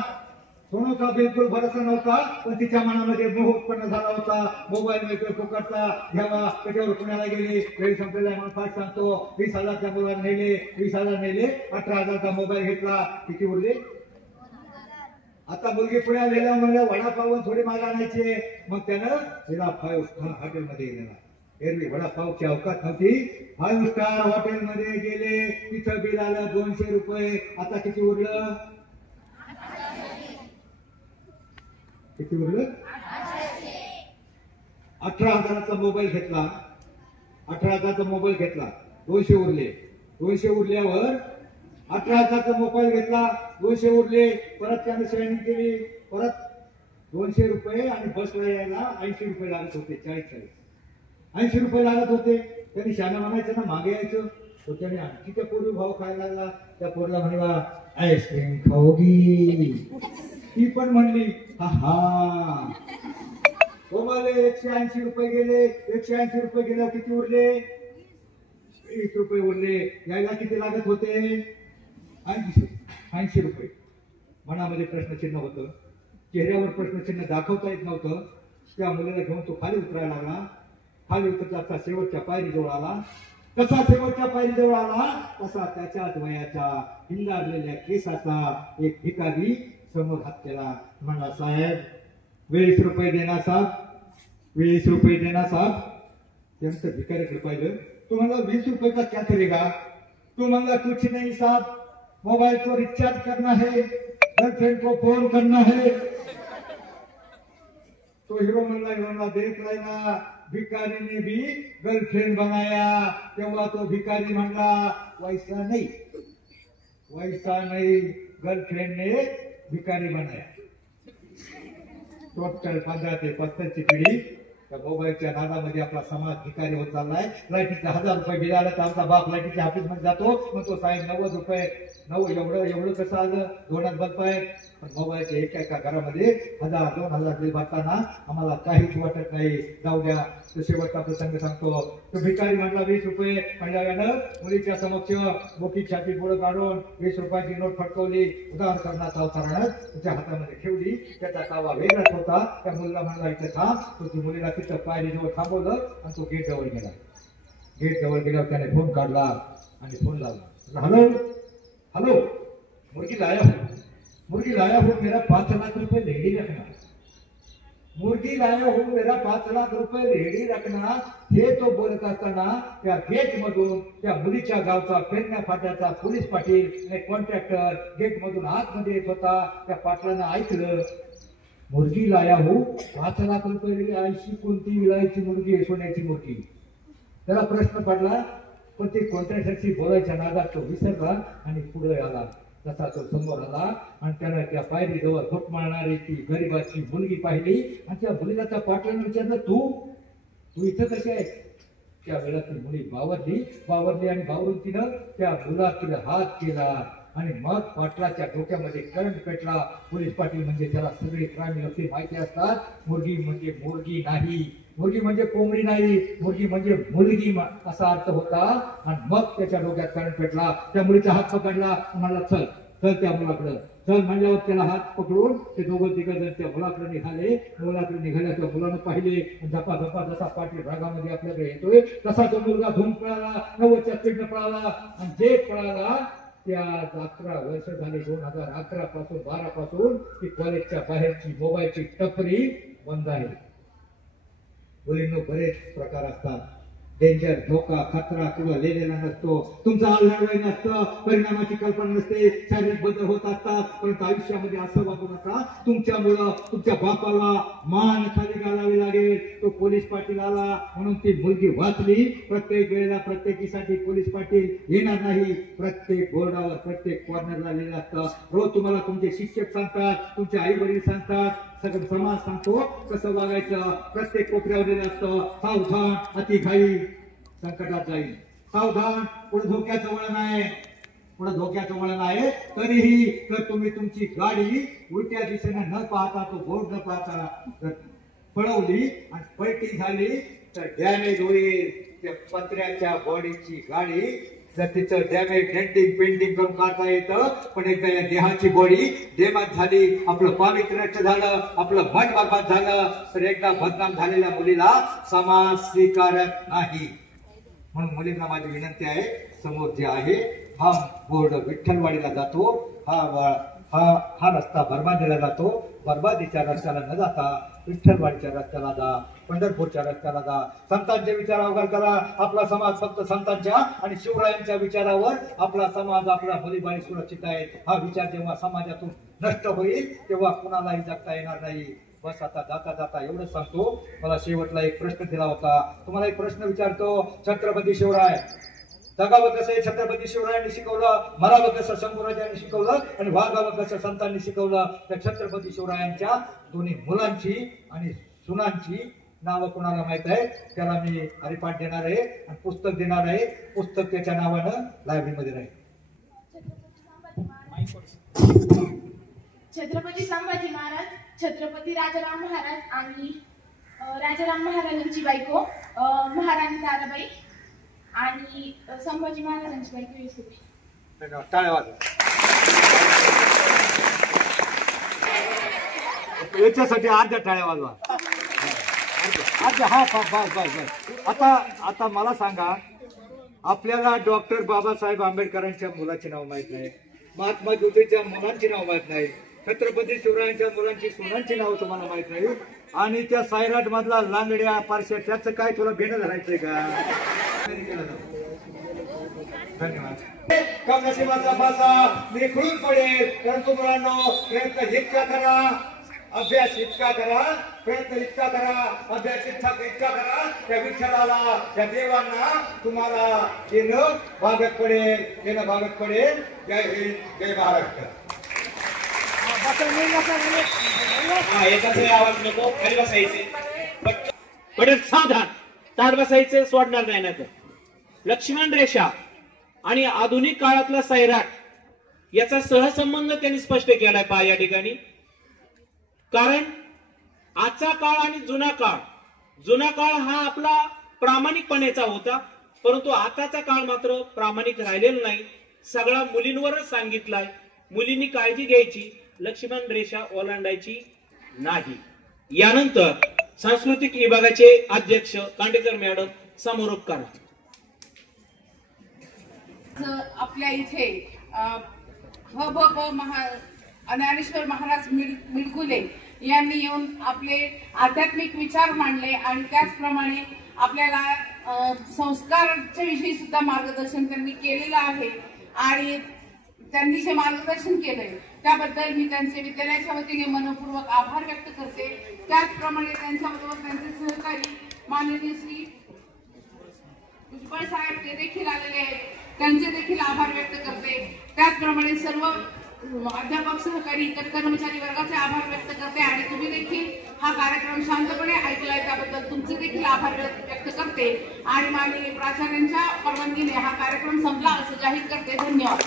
सोनूचा बिलकुल भरोसा नव्हता. पण तिच्या मनामध्ये मोह उत्पन्न झाला होता. मोबाईल मिळतोय फुकटचा घ्यावा, त्याच्यावर पुण्याला गेले. वेळ संपलेला आहे म्हणून फास्ट सांगतो. 20,000च्या मुलाला नेले, 20,000 नेले, 18,000चा मोबाईल घेतला. किती उरले. आता मुलगी पुण्याला गेल्या म्हणजे वडापाव थोडी मागा आणायचे. मग त्यानं तिला 5 स्टार हॉटेलमध्ये गेला. एरवी वडापावची अवकाश नव्हती. 5 स्टार हॉटेलमध्ये गेले. तिथं बिल आलं 200 रुपये. आता किती उरलं. किती उरलं. 18,000चा मोबाईल घेतला. 18,000चा मोबाईल घेतला. 200 उरले. 200 उरल्यावर 18,000चा मोबाईल घेतला. 200 उरले. परत त्याने शेअरिंग केली. परत 200 रुपये आणि बसला यायला 80 रुपये लागत होते. 80 रुपये लागत होते. त्यांनी शाना म्हणायचं ना मागे यायचं. तो त्याने आणखी त्या पोरी भाव खायला लागला. त्या पोरला म्हणला आईस्क्रीम खाओगी. ती पण म्हणली हा. तो मला 180 रुपये गेले. 180 रुपये गेल्यावर किती उरले. 20 रुपये उरले. यायला किती लागत होते. 80 रुपये. मनामध्ये प्रश्नचिन्ह होतं. चेहऱ्यावर प्रश्नचिन्ह दाखवता येत नव्हतं. त्या मुलीला घेऊन तो खाली उतरायला लागला. खाली उतरता शेवटच्या पायरीजवळ आला. कसा शेवटच्या पायरीजवळ आला तसा त्याच्याच वयाच्या हिंदारलेल्या केसाचा एक भिकारी समोर हात केला. म्हणला साहेब 20 रुपये देना साहेब, 20 रुपये देना साहेब. त्यांचं भिकारीकडे पाहिलं. तो म्हणला 20 रुपये का क्या करेगा. तो म्हणला कुछ नहीं साहब, मोबाइल को रिचार्ज करना है, गर्लफ्रेंड को फोन करना है. तो हीरो म्हणला देख लेना भिकारी ने भी गर्लफ्रेंड बनाया. तेव्हा तो भिकारी म्हणला वैसा नहीं, वैसा नहीं, गर्लफ्रेंड ने भिकारी बनाया. टोटल 15 ते 70ची पिढी त्या मोबाईलच्या नादामध्ये आपला समाज भिकारी होत चाललाय. लाईटीचे 1000 रुपये बिल आलं तर आमचा बाप लाईटीच्या ऑफिस मध्ये जातो. म्हणतो साहेब 90 रुपये. एवढं कसं आलं. 2 बल्ब आहे. पण मोबाईलच्या एका घरामध्ये 1000-2000 बिल भरताना आम्हाला काहीच वाटत नाही. जाऊ द्या. तो शेवटचा प्रसंग सांगतो. तो भिकारी म्हणला 20 रुपये. म्हणल्यानं मुलीच्या समक्ष मोठी छाती पुढे काढून 20 रुपयाची नोट फटकवली. उदाहरण करण्याचा अवतारण त्याच्या हातामध्ये ठेवली. त्याचा कावा वेगळाच होता. त्या मुलीला म्हणला इथं थांब. तो ती मुलीला तिथं पायरीजवळ थांबवलं आणि तो गेट जवळ गेला. गेट जवळ गेल्यावर त्याने फोन काढला आणि फोन लावला. हॅलो हॅलो, मुर्गी लाया हूँ मेरा 5 लाख रुपए रेडी रखना. मुर्गी लाया हूँ मेरा 5 लाख रुपए रेडी रखना. हे तो बोलत असताना त्या गेट मधून त्या मुलीच्या गावचा पेरण्या फाट्याचा पोलीस पाटील आणि कॉन्ट्रॅक्टर गेट मधून आतमध्ये येत होता. त्या पाटलानं ऐकलं मुर्गी लाया हूँ 5 लाख रुपये. आयशी कोणती विलायची मुर्गी आहे, सोन्याची मुर्गी. त्याला प्रश्न पडला. पण ते कॉन्ट्रॅक्टरशी बोलायच्या नादात तो विसरला आणि पुढे आला. तसा तो समोर आला आणि त्याला त्या पायरीजवळ घोट मारणारी ती गरीबाची मुलगी पाहिली. आणि त्या मुलीला त्या पाटलानं विचारलं तू इथं कशी आहेस. त्या वेळा ती मुली बावरली आणि बावरून तिनं त्या मुलाकडे हात केला. आणि मग पाटलाच्या डोक्यामध्ये करंट पेटला. पोलीस पाटील म्हणजे त्याला सगळे क्राईम लक्षी माहिती असतात. मुर्गी म्हणजे मुर्गी नाही, मुर्गी म्हणजे कोंबडी नाही, मुर्गी म्हणजे मुलगी असा अर्थ होता. आणि मग त्याच्या डोक्यात करंट पेटला. त्या मुलीचा हात पकडला. म्हणाला चल त्या मुलाकडं चल. म्हणल्यावर त्याला हात पकडून ते दोघं तिघं जण त्या मुलाकडे निघाले. मुलाकडे निघाल्या त्या मुलानं पाहिले. धपा जसा पाटील रागामध्ये आपल्याकडे येतोय तसा तो मुलगा धुम पळाला. 90च्या स्पीडनं पळाला. आणि जे पळाला त्या 11 वर्ष झाले. 2011 पासून 12 पासून ती कॉलेजच्या बाहेरची मोबाईलची टपरी बंद आहे. मुलींनो बरेच प्रकार असतात. डेंजर, धोका, खतरा किंवा लिहिलेला नसतो. तुमचा हलगर्जीपणा नसतं, परिणामाची कल्पना नसते, शारीरिक बदल होत असतात. परंतु आयुष्यामध्ये असं वागू नका तुमच्यामुळं तुमच्या बापाला मान खाली घालावी लागेल. तो पोलीस पाटील आला म्हणून ती मुलगी वाचली. प्रत्येक वेळेला प्रत्येकीसाठी पोलीस पाटील येणार नाही. प्रत्येक बोर्डावर प्रत्येक कॉर्नरला लिहिलं असतं. रोज तुम्हाला तुमचे शिक्षक सांगतात, तुमचे आई वडील सांगतात, सगळं समाज सांगतो कसं वागायचं. प्रत्येक कोपऱ्यावर लिहिलं असतं, सावधान, अतिघाई संकटात जाईल. सावधान, पुढे धोक्याचं वळण आहे, पुढे धोक्याचं वळण आहे. तरीही तर तुम्ही तुमची गाडी उलट्या दिशेने न पाहता, तो बोर्ड न पाहता जर पळवली आणि पलटी झाली तर डॅमेज होईल. त्या पत्र्याच्या बॉडीची गाडी जर तिचं डॅमेज डेंटिंग पेंटिंग करून काढता येतं, पण एकदा या देहाची बॉडी डेमात झाली, आपलं पावित्र्य नष्ट झालं, आपलं मन बरबाद झालं, तर एकदा बदनाम झालेल्या मुलीला समाज स्वीकारत नाही. म्हणून मुलींना माझी विनंती आहे, समोर जे आहे हा बोर्ड विठ्ठलवाडीला जातो, हा रस्ता बरबादीला जातो. बरबादीच्या रस्त्याला न जाता विठ्ठलवाडीच्या रस्त्याला जा, पंढरपूरच्या रस्त्याला जा. संतांच्या विचारावर करा. आपला समाज फक्त संतांच्या आणि शिवरायांच्या विचारावर आपला समाज, आपला मुलीबाई सुरक्षित आहे, हा विचार जेव्हा समाजातून नष्ट होईल तेव्हा कुणालाही जगता येणार नाही. बस आता जाता जाता एवढं सांगतो. मला शेवटला एक प्रश्न दिला होता, तुम्हाला एक प्रश्न विचारतो. छत्रपती शिवराय जगावं कसं छत्रपती शिवरायांनी शिकवलं, मरावं कसं शंभूराजांनी शिकवलं, आणि वागावं कसं संतांनी शिकवलं. त्या छत्रपती शिवरायांच्या दोन्ही मुलांची आणि सुनांची नावं कोणाला माहित आहे? त्याला मी हरिपाठ देणार आहे आणि पुस्तक देणार आहे. पुस्तक त्याच्या नावानं लायब्ररीमध्ये राहील. छत्रपती संभाजी महाराज, छत्रपती राजाराम महाराज आणि राजाराम महाराजांची बायको महाराणी ताराबाई आणि संभाजी महाराजांची बायको येसुबाई. टाळ्या याच्यासाठी अर्ध्या टाळ्या वाजवा. हा बस बस बस. आता मला सांगा, आपल्याला डॉक्टर बाबासाहेब आंबेडकरांच्या मुलाचे नाव माहित नाही, महात्मा ज्योतीच्या मुलांची नाव माहित नाही, छत्रपती शिवरायांच्या मुलांची सुनांची नाव तुम्हाला माहित नाही, आणि त्या सायराट मधला लांगड्या पारश्या त्याचं काय तुला बेणं धरायचंय का? धन्यवाद. कमनशिबाचा पासा निखळून पडेल, परंतु मुलांनो प्रयत्न इतका करा, अभ्यास इतका करा, प्रयत्न इतका करा, अभ्यास इतका करा, त्या विठ्ठलाला, त्या देवांना तुम्हाला येणं भागत पडेल. जय हिंद, जय महाराष्ट्र. एकाच आवाज नको, खाली बसायचे, पण सावधान, ताट बसायचे, सोडणार नाही. ना तर लक्ष्मण रेषा आणि आधुनिक काळातला सैराट याचा सहसंबंध त्यांनी स्पष्ट केलाय पहा या ठिकाणी. कारण आजचा काळ आणि जुना काळ हा आपला प्रामाणिकपणेचा होता, परंतु आताचा काळ मात्र प्रामाणिक राहिलेला नाही. सगळा मुलींवरच सांगितलाय. मुलींनी काळजी घ्यायची, लक्ष्मण रेषा ओलांडायची नाही. यानंतर सांस्कृतिक विभागाचे अध्यक्ष कांडेकर मॅडम समारोप करा. आपल्या इथे ज्ञानेश्वर महाराज मिळकुले यांनी येऊन आपले आध्यात्मिक विचार मांडले आणि त्याचप्रमाणे आपल्याला संस्काराच्या विषयी सुद्धा मार्गदर्शन त्यांनी केलेलं आहे. आणि त्यांनी जे मार्गदर्शन केलंय त्याबद्दल मी त्यांचे विद्यालयाच्या वतीने मनपूर्वक आभार व्यक्त करते. त्याचप्रमाणे त्यांच्याबरोबर त्यांचे सहकारी माननीय श्री भुजबळ साहेब ते देखील आलेले आहेत, त्यांचे देखील आभार व्यक्त करते. त्याचप्रमाणे सर्व अध्यापक सहकारी इतर कर्मचारी वर्गाचे आभार व्यक्त करते. आणि तुम्ही देखील हा कार्यक्रम शांतपणे ऐकलाय त्याबद्दल तुमचे देखील आभार व्यक्त करते. आणि माननीय प्राचार्यांच्या परवानगीने हा कार्यक्रम संपला असं जाहीर करते. धन्यवाद.